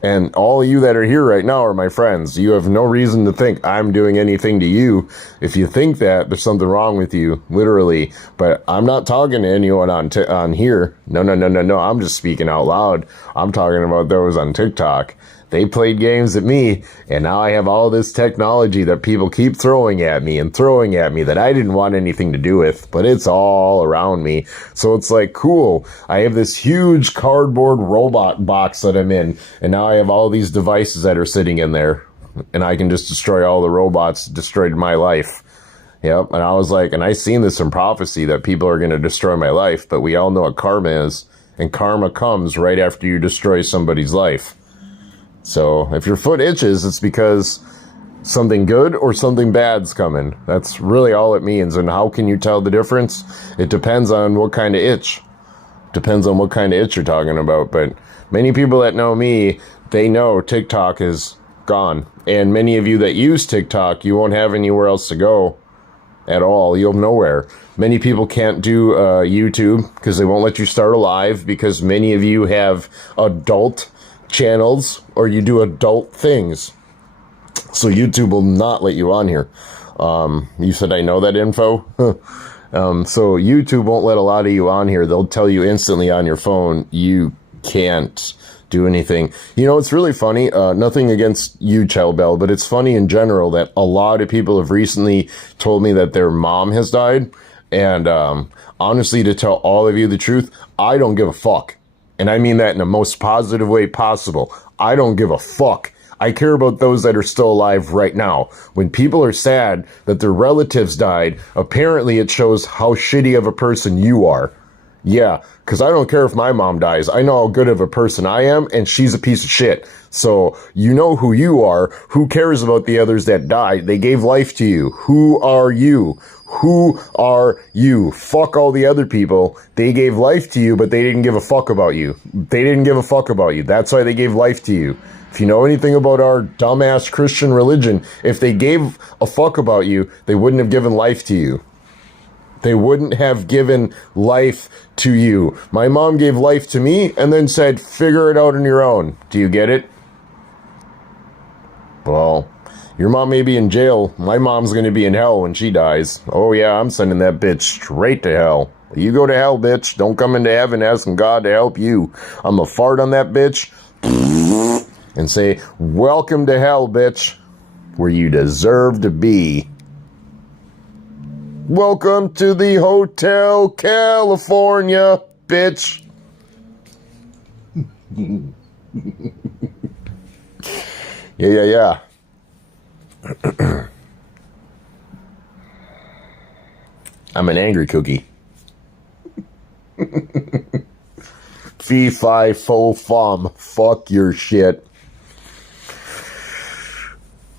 And all of you that are here right now are my friends. You have no reason to think I'm doing anything to you. If you think that, there's something wrong with you, literally. But I'm not talking to anyone on here. No. I'm just speaking out loud. I'm talking about those on TikTok. They played games at me, and now I have all this technology that people keep throwing at me that I didn't want anything to do with, but it's all around me. So it's like, cool. I have this huge cardboard robot box that I'm in, and now I have all these devices that are sitting in there, and I can just destroy all the robots that destroyed my life. Yep. And I was like, and I seen this in prophecy that people are going to destroy my life, but we all know what karma is. And karma comes right after you destroy somebody's life. So if your foot itches, it's because something good or something bad's coming. That's really all it means. And how can you tell the difference? It depends on what kind of itch. Depends on what kind of itch you're talking about. But many people that know me, they know TikTok is gone. And many of you that use TikTok, you won't have anywhere else to go at all. You'll nowhere. Many people can't do YouTube because they won't let you start a live because many of you have adult channels or you do adult things. So YouTube will not let you on here. You said I know that info? So YouTube won't let a lot of you on here. They'll tell you instantly on your phone, you can't do anything. You know, it's really funny. Nothing against you, Child Bell, but it's funny in general that a lot of people have recently told me that their mom has died. And honestly, to tell all of you the truth, I don't give a fuck. And I mean that in the most positive way possible. I don't give a fuck. I care about those that are still alive right now. When people are sad that their relatives died, apparently it shows how shitty of a person you are. Yeah, because I don't care if my mom dies. I know how good of a person I am, and she's a piece of shit. So you know who you are. Who cares about the others that died? They gave life to you. Who are you? Who are you? Fuck all the other people. They gave life to you, but they didn't give a fuck about you. They didn't give a fuck about you. That's why they gave life to you. If you know anything about our dumbass Christian religion, if they gave a fuck about you, they wouldn't have given life to you. They wouldn't have given life to you. My mom gave life to me and then said, figure it out on your own. Do you get it? Well, your mom may be in jail. My mom's going to be in hell when she dies. Oh yeah, I'm sending that bitch straight to hell. You go to hell, bitch. Don't come into heaven asking God to help you. I'm going to fart on that bitch and say, welcome to hell, bitch, where you deserve to be. Welcome to the Hotel California, bitch. Yeah. I'm an angry cookie. Fee, fi, fo, fum. Fuck your shit.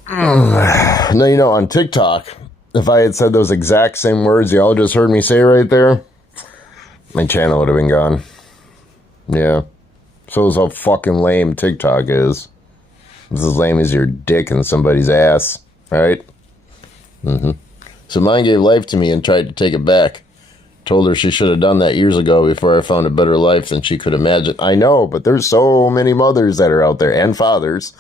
Now, you know, on TikTok, if I had said those exact same words y'all just heard me say right there, my channel would have been gone. Yeah. So is how fucking lame TikTok is. It's as lame as your dick in somebody's ass, right? So mine gave life to me and tried to take it back. Told her she should have done that years ago before I found a better life than she could imagine. I know, but there's so many mothers that are out there, and fathers,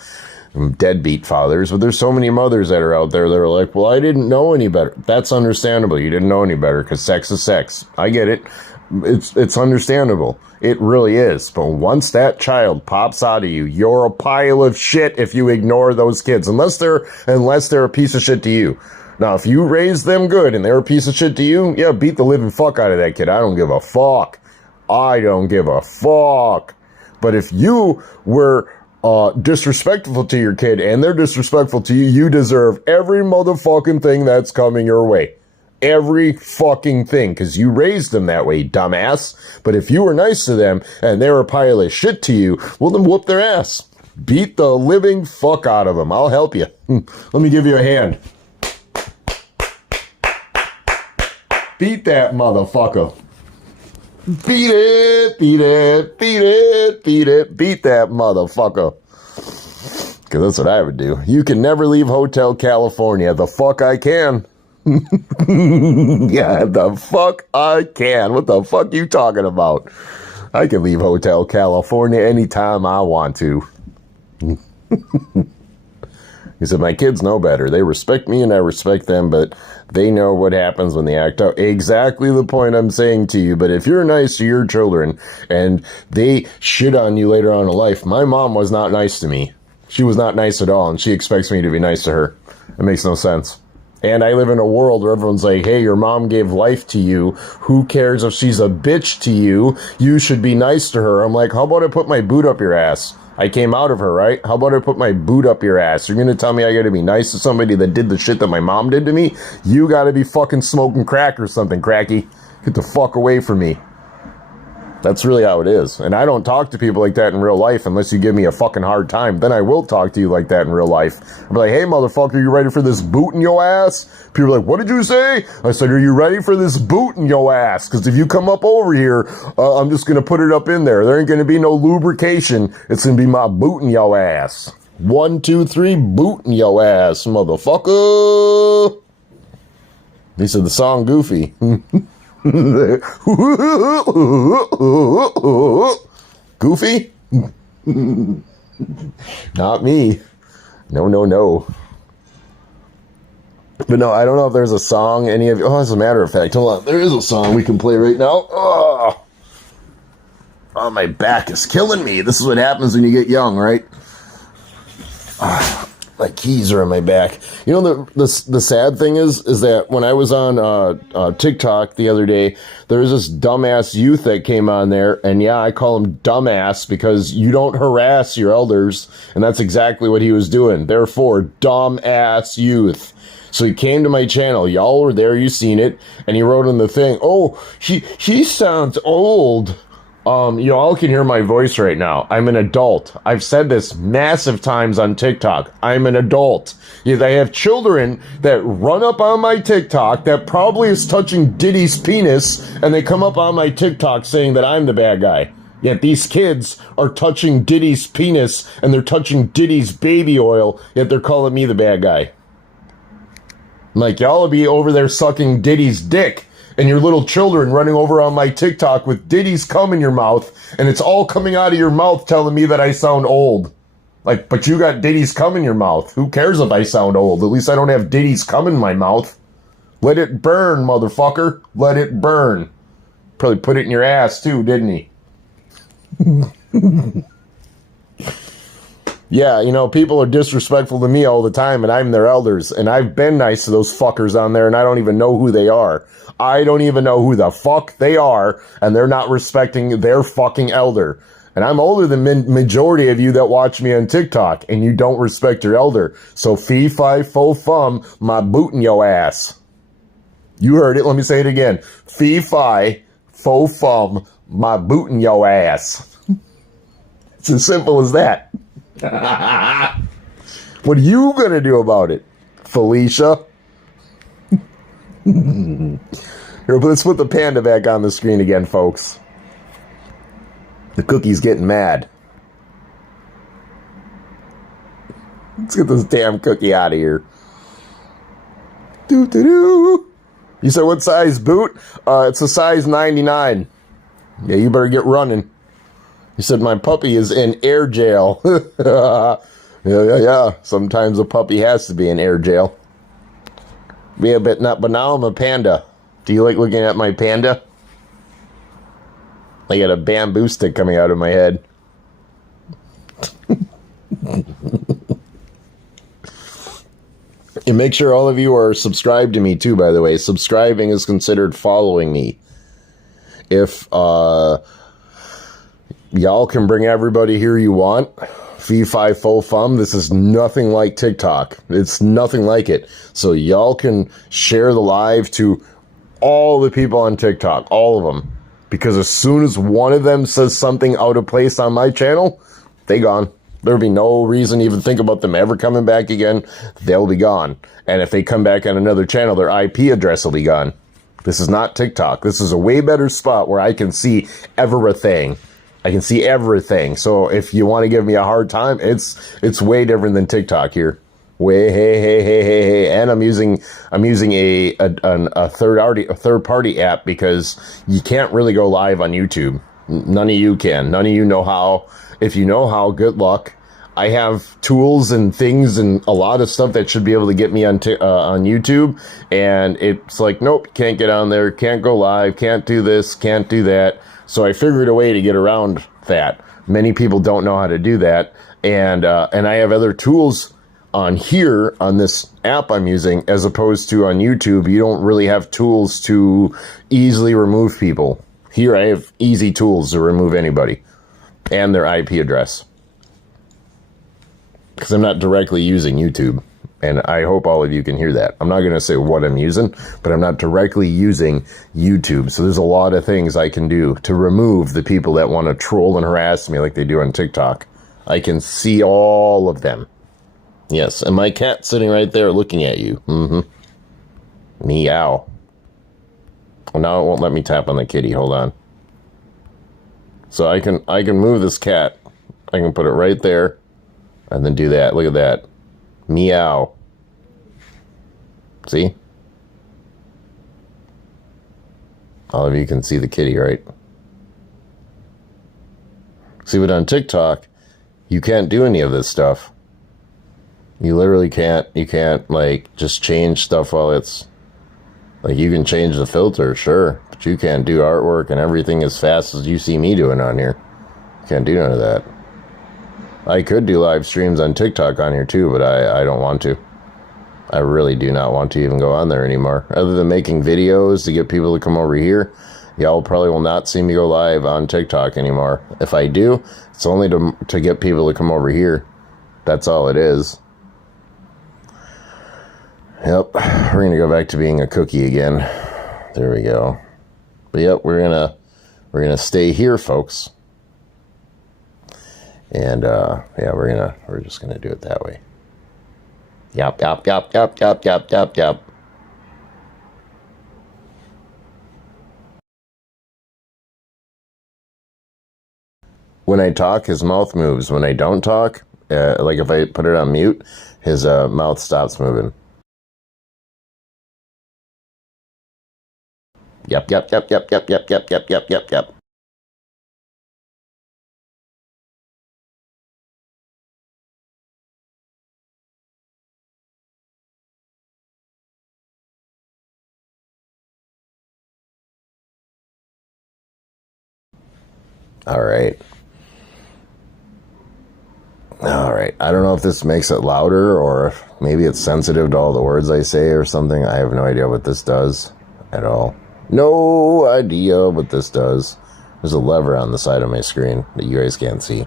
deadbeat fathers, but there's so many mothers that are out there that are like, well, I didn't know any better. That's understandable. You didn't know any better because sex is sex. I get it. It's understandable. It really is. But once that child pops out of you, you're a pile of shit if you ignore those kids, unless they're a piece of shit to you. Now, if you raise them good and they're a piece of shit to you, yeah, beat the living fuck out of that kid. I don't give a fuck. I don't give a fuck. But if you were disrespectful to your kid and they're disrespectful to you, you deserve every motherfucking thing that's coming your way. Every fucking thing, because you raised them that way, dumbass. But if you were nice to them and they were a pile of shit to you, well, then whoop their ass. Beat the living fuck out of them. I'll help you. Let me give you a hand. Beat that motherfucker. Beat it, beat it, beat it, beat it. Beat that motherfucker. Because that's what I would do. You can never leave Hotel California. The fuck I can. Yeah, the fuck I can. What the fuck you talking about? I can leave Hotel California anytime I want to. He said, my kids know better. They respect me and I respect them, but they know what happens when they act out. Exactly the point I'm saying to you. But if you're nice to your children and they shit on you later on in life, my mom was not nice to me. She was not nice at all, and she expects me to be nice to her. It makes no sense. And I live in a world where everyone's like, hey, your mom gave life to you. Who cares if she's a bitch to you? You should be nice to her. I'm like, how about I put my boot up your ass? I came out of her, right? How about I put my boot up your ass? You're gonna tell me I gotta be nice to somebody that did the shit that my mom did to me? You gotta be fucking smoking crack or something, cracky. Get the fuck away from me. That's really how it is. And I don't talk to people like that in real life unless you give me a fucking hard time. Then I will talk to you like that in real life. I'll be like, hey, motherfucker, you ready for this boot in your ass? People are like, what did you say? I said, are you ready for this boot in your ass? Because if you come up over here, I'm just going to put it up in there. There ain't going to be no lubrication. It's going to be my boot in your ass. 1, 2, 3, boot in your ass, motherfucker. They said the song Goofy. Goofy? Not me. No. But no, I don't know if there's a song any of you... Oh, as a matter of fact, hold on. There is a song we can play right now. Oh, my back is killing me. This is what happens when you get young, right? My keys are on my back. You know, the sad thing is that when I was on TikTok the other day, there was this dumbass youth that came on there, and yeah, I call him dumbass because you don't harass your elders, and that's exactly what he was doing. Therefore, dumbass youth. So he came to my channel. Y'all were there, you seen it, and he wrote in the thing, oh, he sounds old. Y'all can hear my voice right now. I'm an adult. I've said this massive times on TikTok. I'm an adult. Yet I have children that run up on my TikTok that probably is touching Diddy's penis, and they come up on my TikTok saying that I'm the bad guy. Yet these kids are touching Diddy's penis, and they're touching Diddy's baby oil, yet they're calling me the bad guy. I'm like, y'all will be over there sucking Diddy's dick, and your little children running over on my TikTok with Diddy's cum in your mouth, and it's all coming out of your mouth telling me that I sound old. Like, but you got Diddy's cum in your mouth. Who cares if I sound old? At least I don't have Diddy's cum in my mouth. Let it burn, motherfucker. Let it burn. Probably put it in your ass, too, didn't he? Yeah, you know, people are disrespectful to me all the time, and I'm their elders, and I've been nice to those fuckers on there, and I don't even know who they are. I don't even know who the fuck they are, and they're not respecting their fucking elder. And I'm older than majority of you that watch me on TikTok, and you don't respect your elder. So fee, fi, fo, fum, my boot in your ass. You heard it, let me say it again. Fee, fi, fo, fum, my boot in your ass. It's as simple as that. What are you gonna do about it, Felicia? Here, let's put the panda back on the screen again, folks. The cookie's getting mad. Let's get this damn cookie out of here. Doo-doo-doo. You said what size boot? It's a size 99. Yeah, you better get running. He said, my puppy is in air jail. Yeah. Sometimes a puppy has to be in air jail. Yeah, but now I'm a panda. Do you like looking at my panda? I got a bamboo stick coming out of my head. And make sure all of you are subscribed to me too, by the way. Subscribing is considered following me. If, y'all can bring everybody here you want. Fee, fi, fo, fum. This is nothing like TikTok. It's nothing like it. So y'all can share the live to all the people on TikTok. All of them. Because as soon as one of them says something out of place on my channel, they gone. There'll be no reason to even think about them ever coming back again. They'll be gone. And if they come back on another channel, their IP address will be gone. This is not TikTok. This is a way better spot where I can see everything. I can see everything. So if you want to give me a hard time, it's way different than TikTok here. Way hey. And I'm using a third party app because you can't really go live on YouTube. None of you can. None of you know how. If you know how, good luck. I have tools and things and a lot of stuff that should be able to get me on YouTube, and it's like, nope, can't get on there, can't go live, can't do this, can't do that. So I figured a way to get around that. Many people don't know how to do that, and I have other tools on here on this app I'm using as opposed to on YouTube. You don't really have tools to easily remove people. Here I have easy tools to remove anybody and their IP address. because I'm not directly using YouTube. And I hope all of you can hear that. I'm not going to say what I'm using, but I'm not directly using YouTube. So there's a lot of things I can do to remove the people that want to troll and harass me like they do on TikTok. I can see all of them. Yes, and my cat's sitting right there looking at you. Mm-hmm. Meow. Well, now it won't let me tap on the kitty. Hold on. So I can move this cat. I can put it right there and then do that. Look at that. Meow. See? All of you can see the kitty, right? See, but on TikTok, you can't do any of this stuff. You literally can't. You can't, like, just change stuff while it's... Like, you can change the filter, sure. But you can't do artwork and everything as fast as you see me doing on here. You can't do none of that. I could do live streams on TikTok on here too, but I don't want to. I really do not want to even go on there anymore. Other than making videos to get people to come over here, y'all probably will not see me go live on TikTok anymore. If I do, it's only to get people to come over here. That's all it is. Yep, we're going to go back to being a cookie again. There we go. But yep, we're gonna stay here, folks. And yeah, we're just gonna do it that way. Yep. When I talk, his mouth moves. When I don't talk, like if I put it on mute, his mouth stops moving. Yep. All right. I don't know if this makes it louder or if maybe it's sensitive to all the words I say or something. I have no idea what this does at all. No idea what this does. There's a lever on the side of my screen that you guys can't see.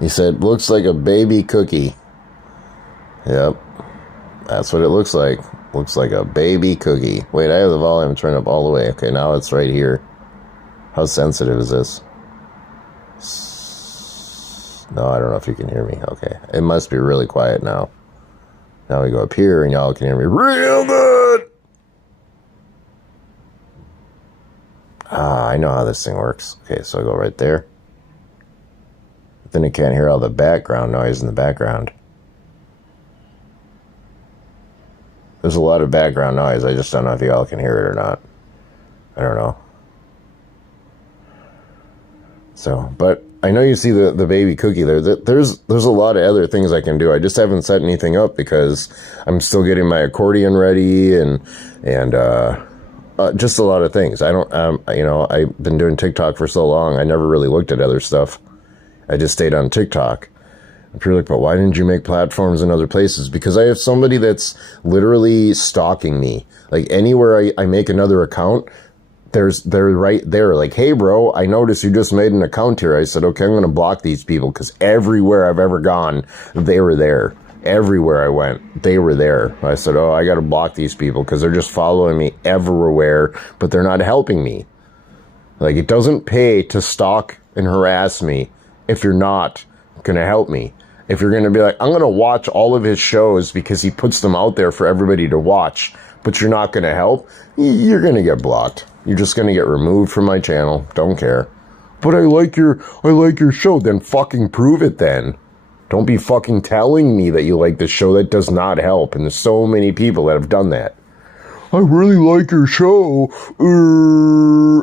He said, looks like a baby cookie. Yep. That's what it looks like. Looks like a baby cookie. Wait, I have the volume turned up all the way. Okay, now it's right here. How sensitive is this? No, I don't know if you can hear me. Okay. It must be really quiet now. Now we go up here and y'all can hear me real good. Ah, I know how this thing works. Okay, so I go right there. But then I can't hear all the background noise in the background. There's a lot of background noise. I just don't know if y'all can hear it or not. I don't know. So, but I know you see the baby cookie there. There's a lot of other things I can do. I just haven't set anything up because I'm still getting my accordion ready and just a lot of things. I don't, you know, I've been doing TikTok for so long. I never really looked at other stuff. I just stayed on TikTok. And people are like, but why didn't you make platforms in other places? Because I have somebody that's literally stalking me. Like anywhere I make another account, they're right there like, hey bro, I noticed you just made an account here. I said, okay, I'm going to block these people because everywhere I've ever gone, they were there. Everywhere I went, they were there. I said, oh, I got to block these people because they're just following me everywhere, but they're not helping me. Like, it doesn't pay to stalk and harass me if you're not going to help me. If you're going to be like, I'm going to watch all of his shows because he puts them out there for everybody to watch, but you're not going to help, you're going to get blocked. You're just going to get removed from my channel. Don't care. But I like your show. Then fucking prove it then. Don't be fucking telling me that you like the show. That does not help. And there's so many people that have done that. I really like your show.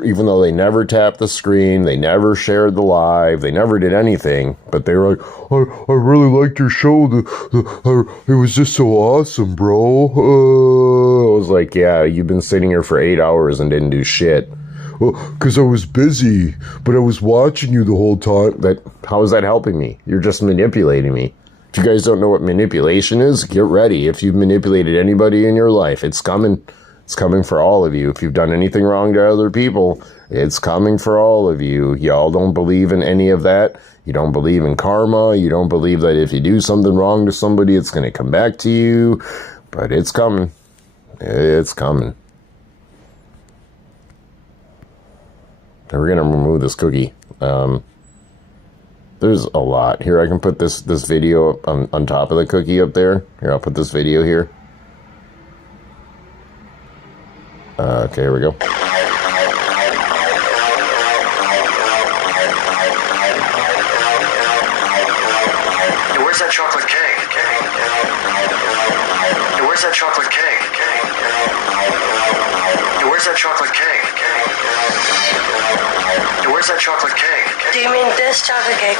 Even though they never tapped the screen, they never shared the live, they never did anything. But they were like, I really liked your show. It was just so awesome, bro. I was like, yeah, you've been sitting here for 8 hours and didn't do shit. Well, because I was busy, but I was watching you the whole time. How is that helping me? You're just manipulating me. If you guys don't know what manipulation is, get ready. If you've manipulated anybody in your life, it's coming. It's coming for all of you. If you've done anything wrong to other people, It's coming for all of you. Y'all don't believe in any of that. You don't believe in karma. You don't believe that if you do something wrong to somebody, it's going to come back to you. But it's coming. It's coming. We're going to remove this cookie. There's a lot. Here, I can put this video up on top of the cookie up there. Here, I'll put this video here. Okay, here we go. Hey, where's that chocolate cake? Hey, where's that chocolate cake? Hey, where's that chocolate cake? Hey, where's that chocolate cake? Do you mean this chocolate cake?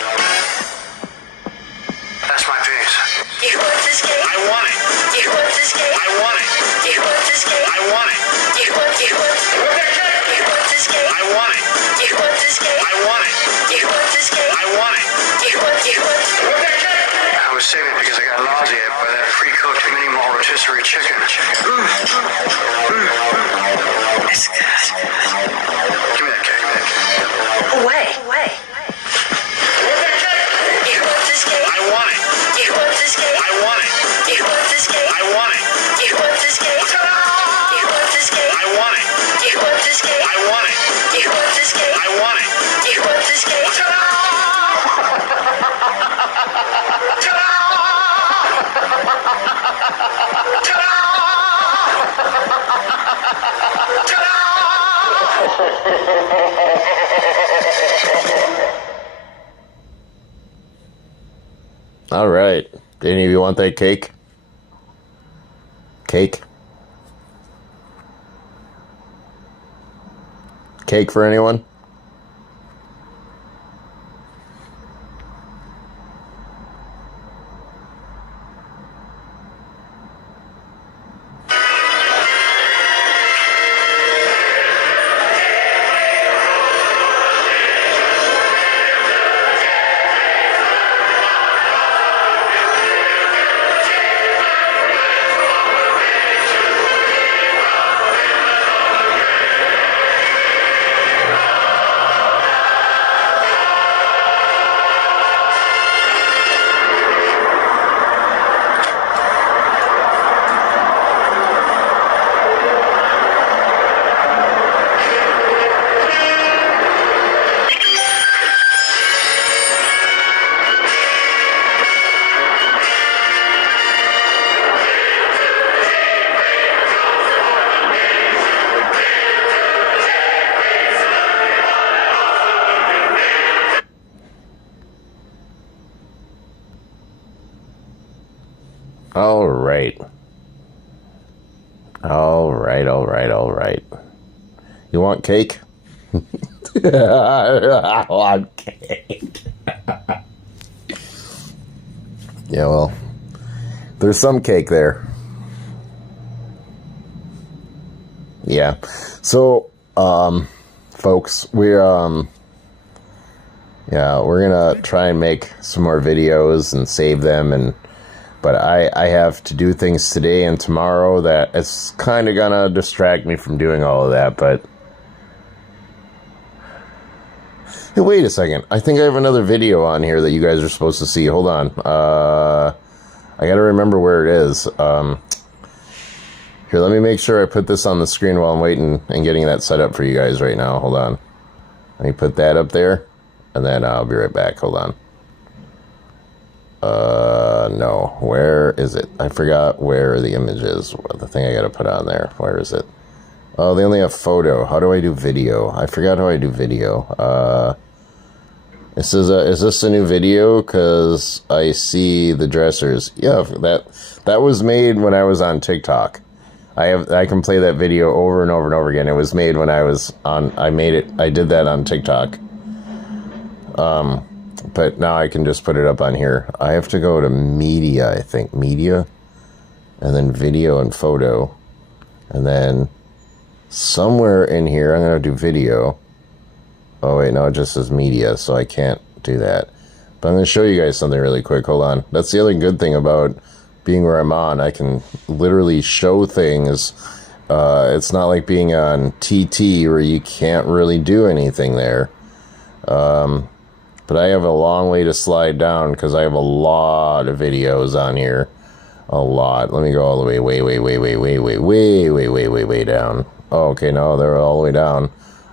That's my piece. You want this cake? I want it. You want this cake? I want it. You want this cake? I want it. You want this cake? I want it. You want this cake? I want it. You want this cake? I want it. You want I was saving it because I got nauseated by that pre-cooked mini malt rotisserie chicken. It's good. Give me that cake. Wait. You want this cake? I want it. You want this cake? I want it. You want this cake? I want it. You want this cake? You want this cake? I want it. You want this cake? I want it. You want this cake? I want it. You want this cake? All right. Any of you want that cake? Cake? Cake for anyone? All right. All right. You want cake? I want cake. Yeah, well, there's some cake there. Yeah. So, folks, we're gonna try and make some more videos and save them, but I have to do things today and tomorrow that it's kind of gonna distract me from doing all of that. But hey, wait a second, I think I have another video on here that you guys are supposed to see. Hold on, I gotta remember where it is. Here, let me make sure I put this on the screen while I'm waiting and getting that set up for you guys right now. Hold on, let me put that up there, and then I'll be right back. Hold on. No, where is it? I forgot where the image is. The thing I gotta put on there. Where is it? Oh, they only have photo. How do I do video? I forgot how I do video. Is this a new video? Because I see the dressers. Yeah, that was made when I was on TikTok. I can play that video over and over and over again. It was made when I was on. I did that on TikTok. But now I can just put it up on here. I have to go to media, I think. Media. And then video and photo. And then somewhere in here, I'm going to do video. Oh, wait, no, it just says media, so I can't do that. But I'm going to show you guys something really quick. Hold on. That's the other good thing about being where I'm on. I can literally show things It's not like being on TT where you can't really do anything there. But I have a long way to slide down because I have a lot of videos on here. A lot. Let me go all the way, way down. Oh, okay, no, they're all the way down.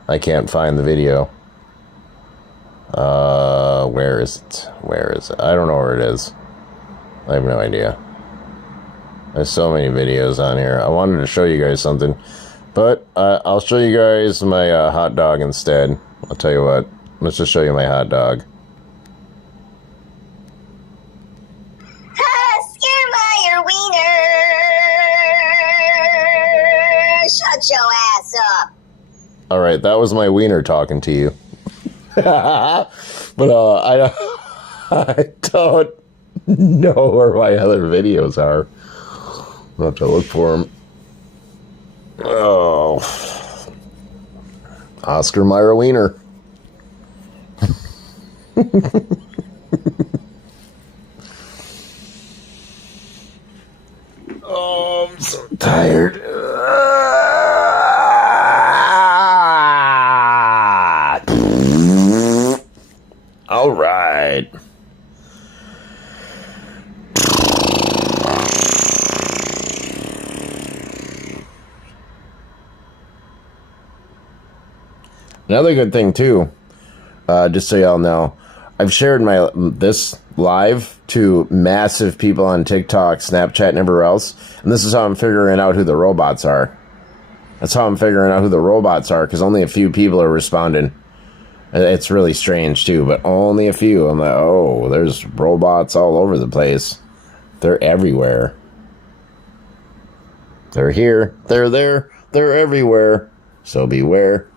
I can't find the video. Where is it? Where is it? I don't know where it is. I have no idea. There's so many videos on here. I wanted to show you guys something, but I'll show you guys my hot dog instead. I'll tell you what. Let's just show you my hot dog. Skiermeyer Wiener! Shut your ass up! Alright, that was my wiener talking to you. But I don't know where my other videos are. I'll have to look for them. Oh. Oscar Mayer Wiener. Oh, I'm so tired. All right. Another good thing too, just so y'all know, I've shared this live to massive people on TikTok, Snapchat, and everywhere else, and this is how I'm figuring out who the robots are. That's how I'm figuring out who the robots are, because only a few people are responding. It's really strange too, but only a few. I'm like, oh, there's robots all over the place. They're everywhere. They're here, they're there, they're everywhere. So beware.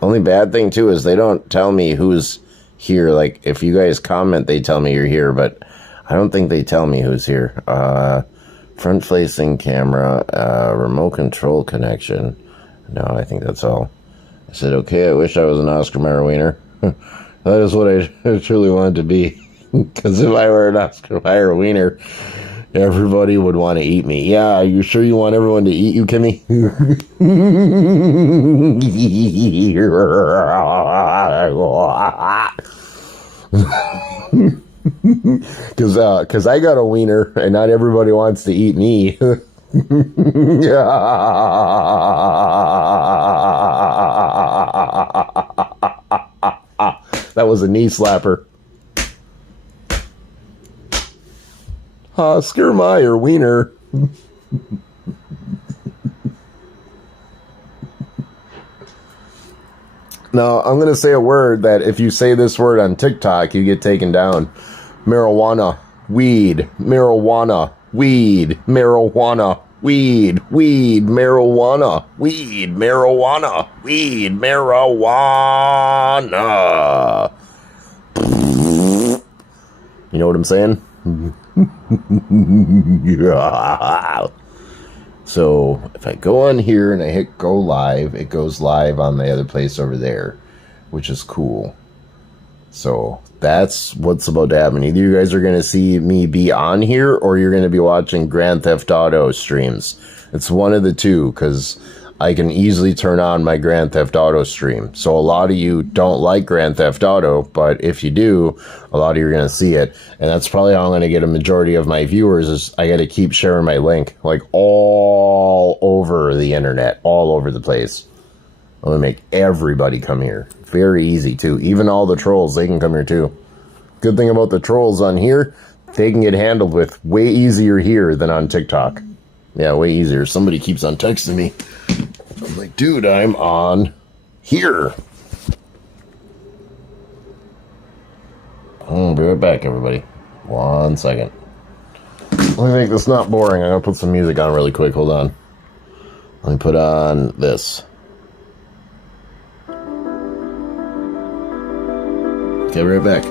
Only bad thing too is they don't tell me who's here. Like if you guys comment, they tell me you're here, but I don't think they tell me who's here. Front facing camera, remote control connection. No, I think that's all. I said, okay, I wish I was an Oscar Mayer Wiener. That is what I truly wanted to be. Because if I were an Oscar Mayer Wiener, everybody would want to eat me. Yeah, are you sure you want everyone to eat you, Kimmy? Because I got a wiener, and not everybody wants to eat me. That was a knee slapper. Oscar Mayer Wiener. Now, I'm going to say a word that if you say this word on TikTok, you get taken down. Marijuana, weed, marijuana, weed, marijuana, weed, weed, marijuana, weed, marijuana, weed, marijuana. You know what I'm saying? Yeah. So if I go on here and I hit go live, it goes live on the other place over there, which is cool. So that's what's about to happen. Either you guys are going to see me be on here or you're going to be watching Grand Theft Auto streams. It's one of the two, because I can easily turn on my Grand Theft Auto stream. So a lot of you don't like Grand Theft Auto, but if you do, a lot of you are going to see it. And that's probably how I'm going to get a majority of my viewers, is I got to keep sharing my link like all over the internet, all over the place. I'm going to make everybody come here. Very easy too. Even all the trolls, they can come here too. Good thing about the trolls on here, they can get handled with way easier here than on TikTok. Yeah, way easier. Somebody keeps on texting me. I'm like, dude, I'm on here. I'll be right back, everybody. 1 second. Let me make this not boring. I'm going to put some music on really quick. Hold on. Let me put on this. Okay, right back.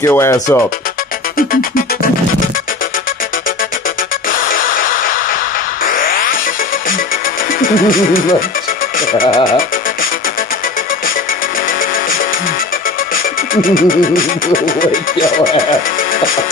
wake your ass up. Wake your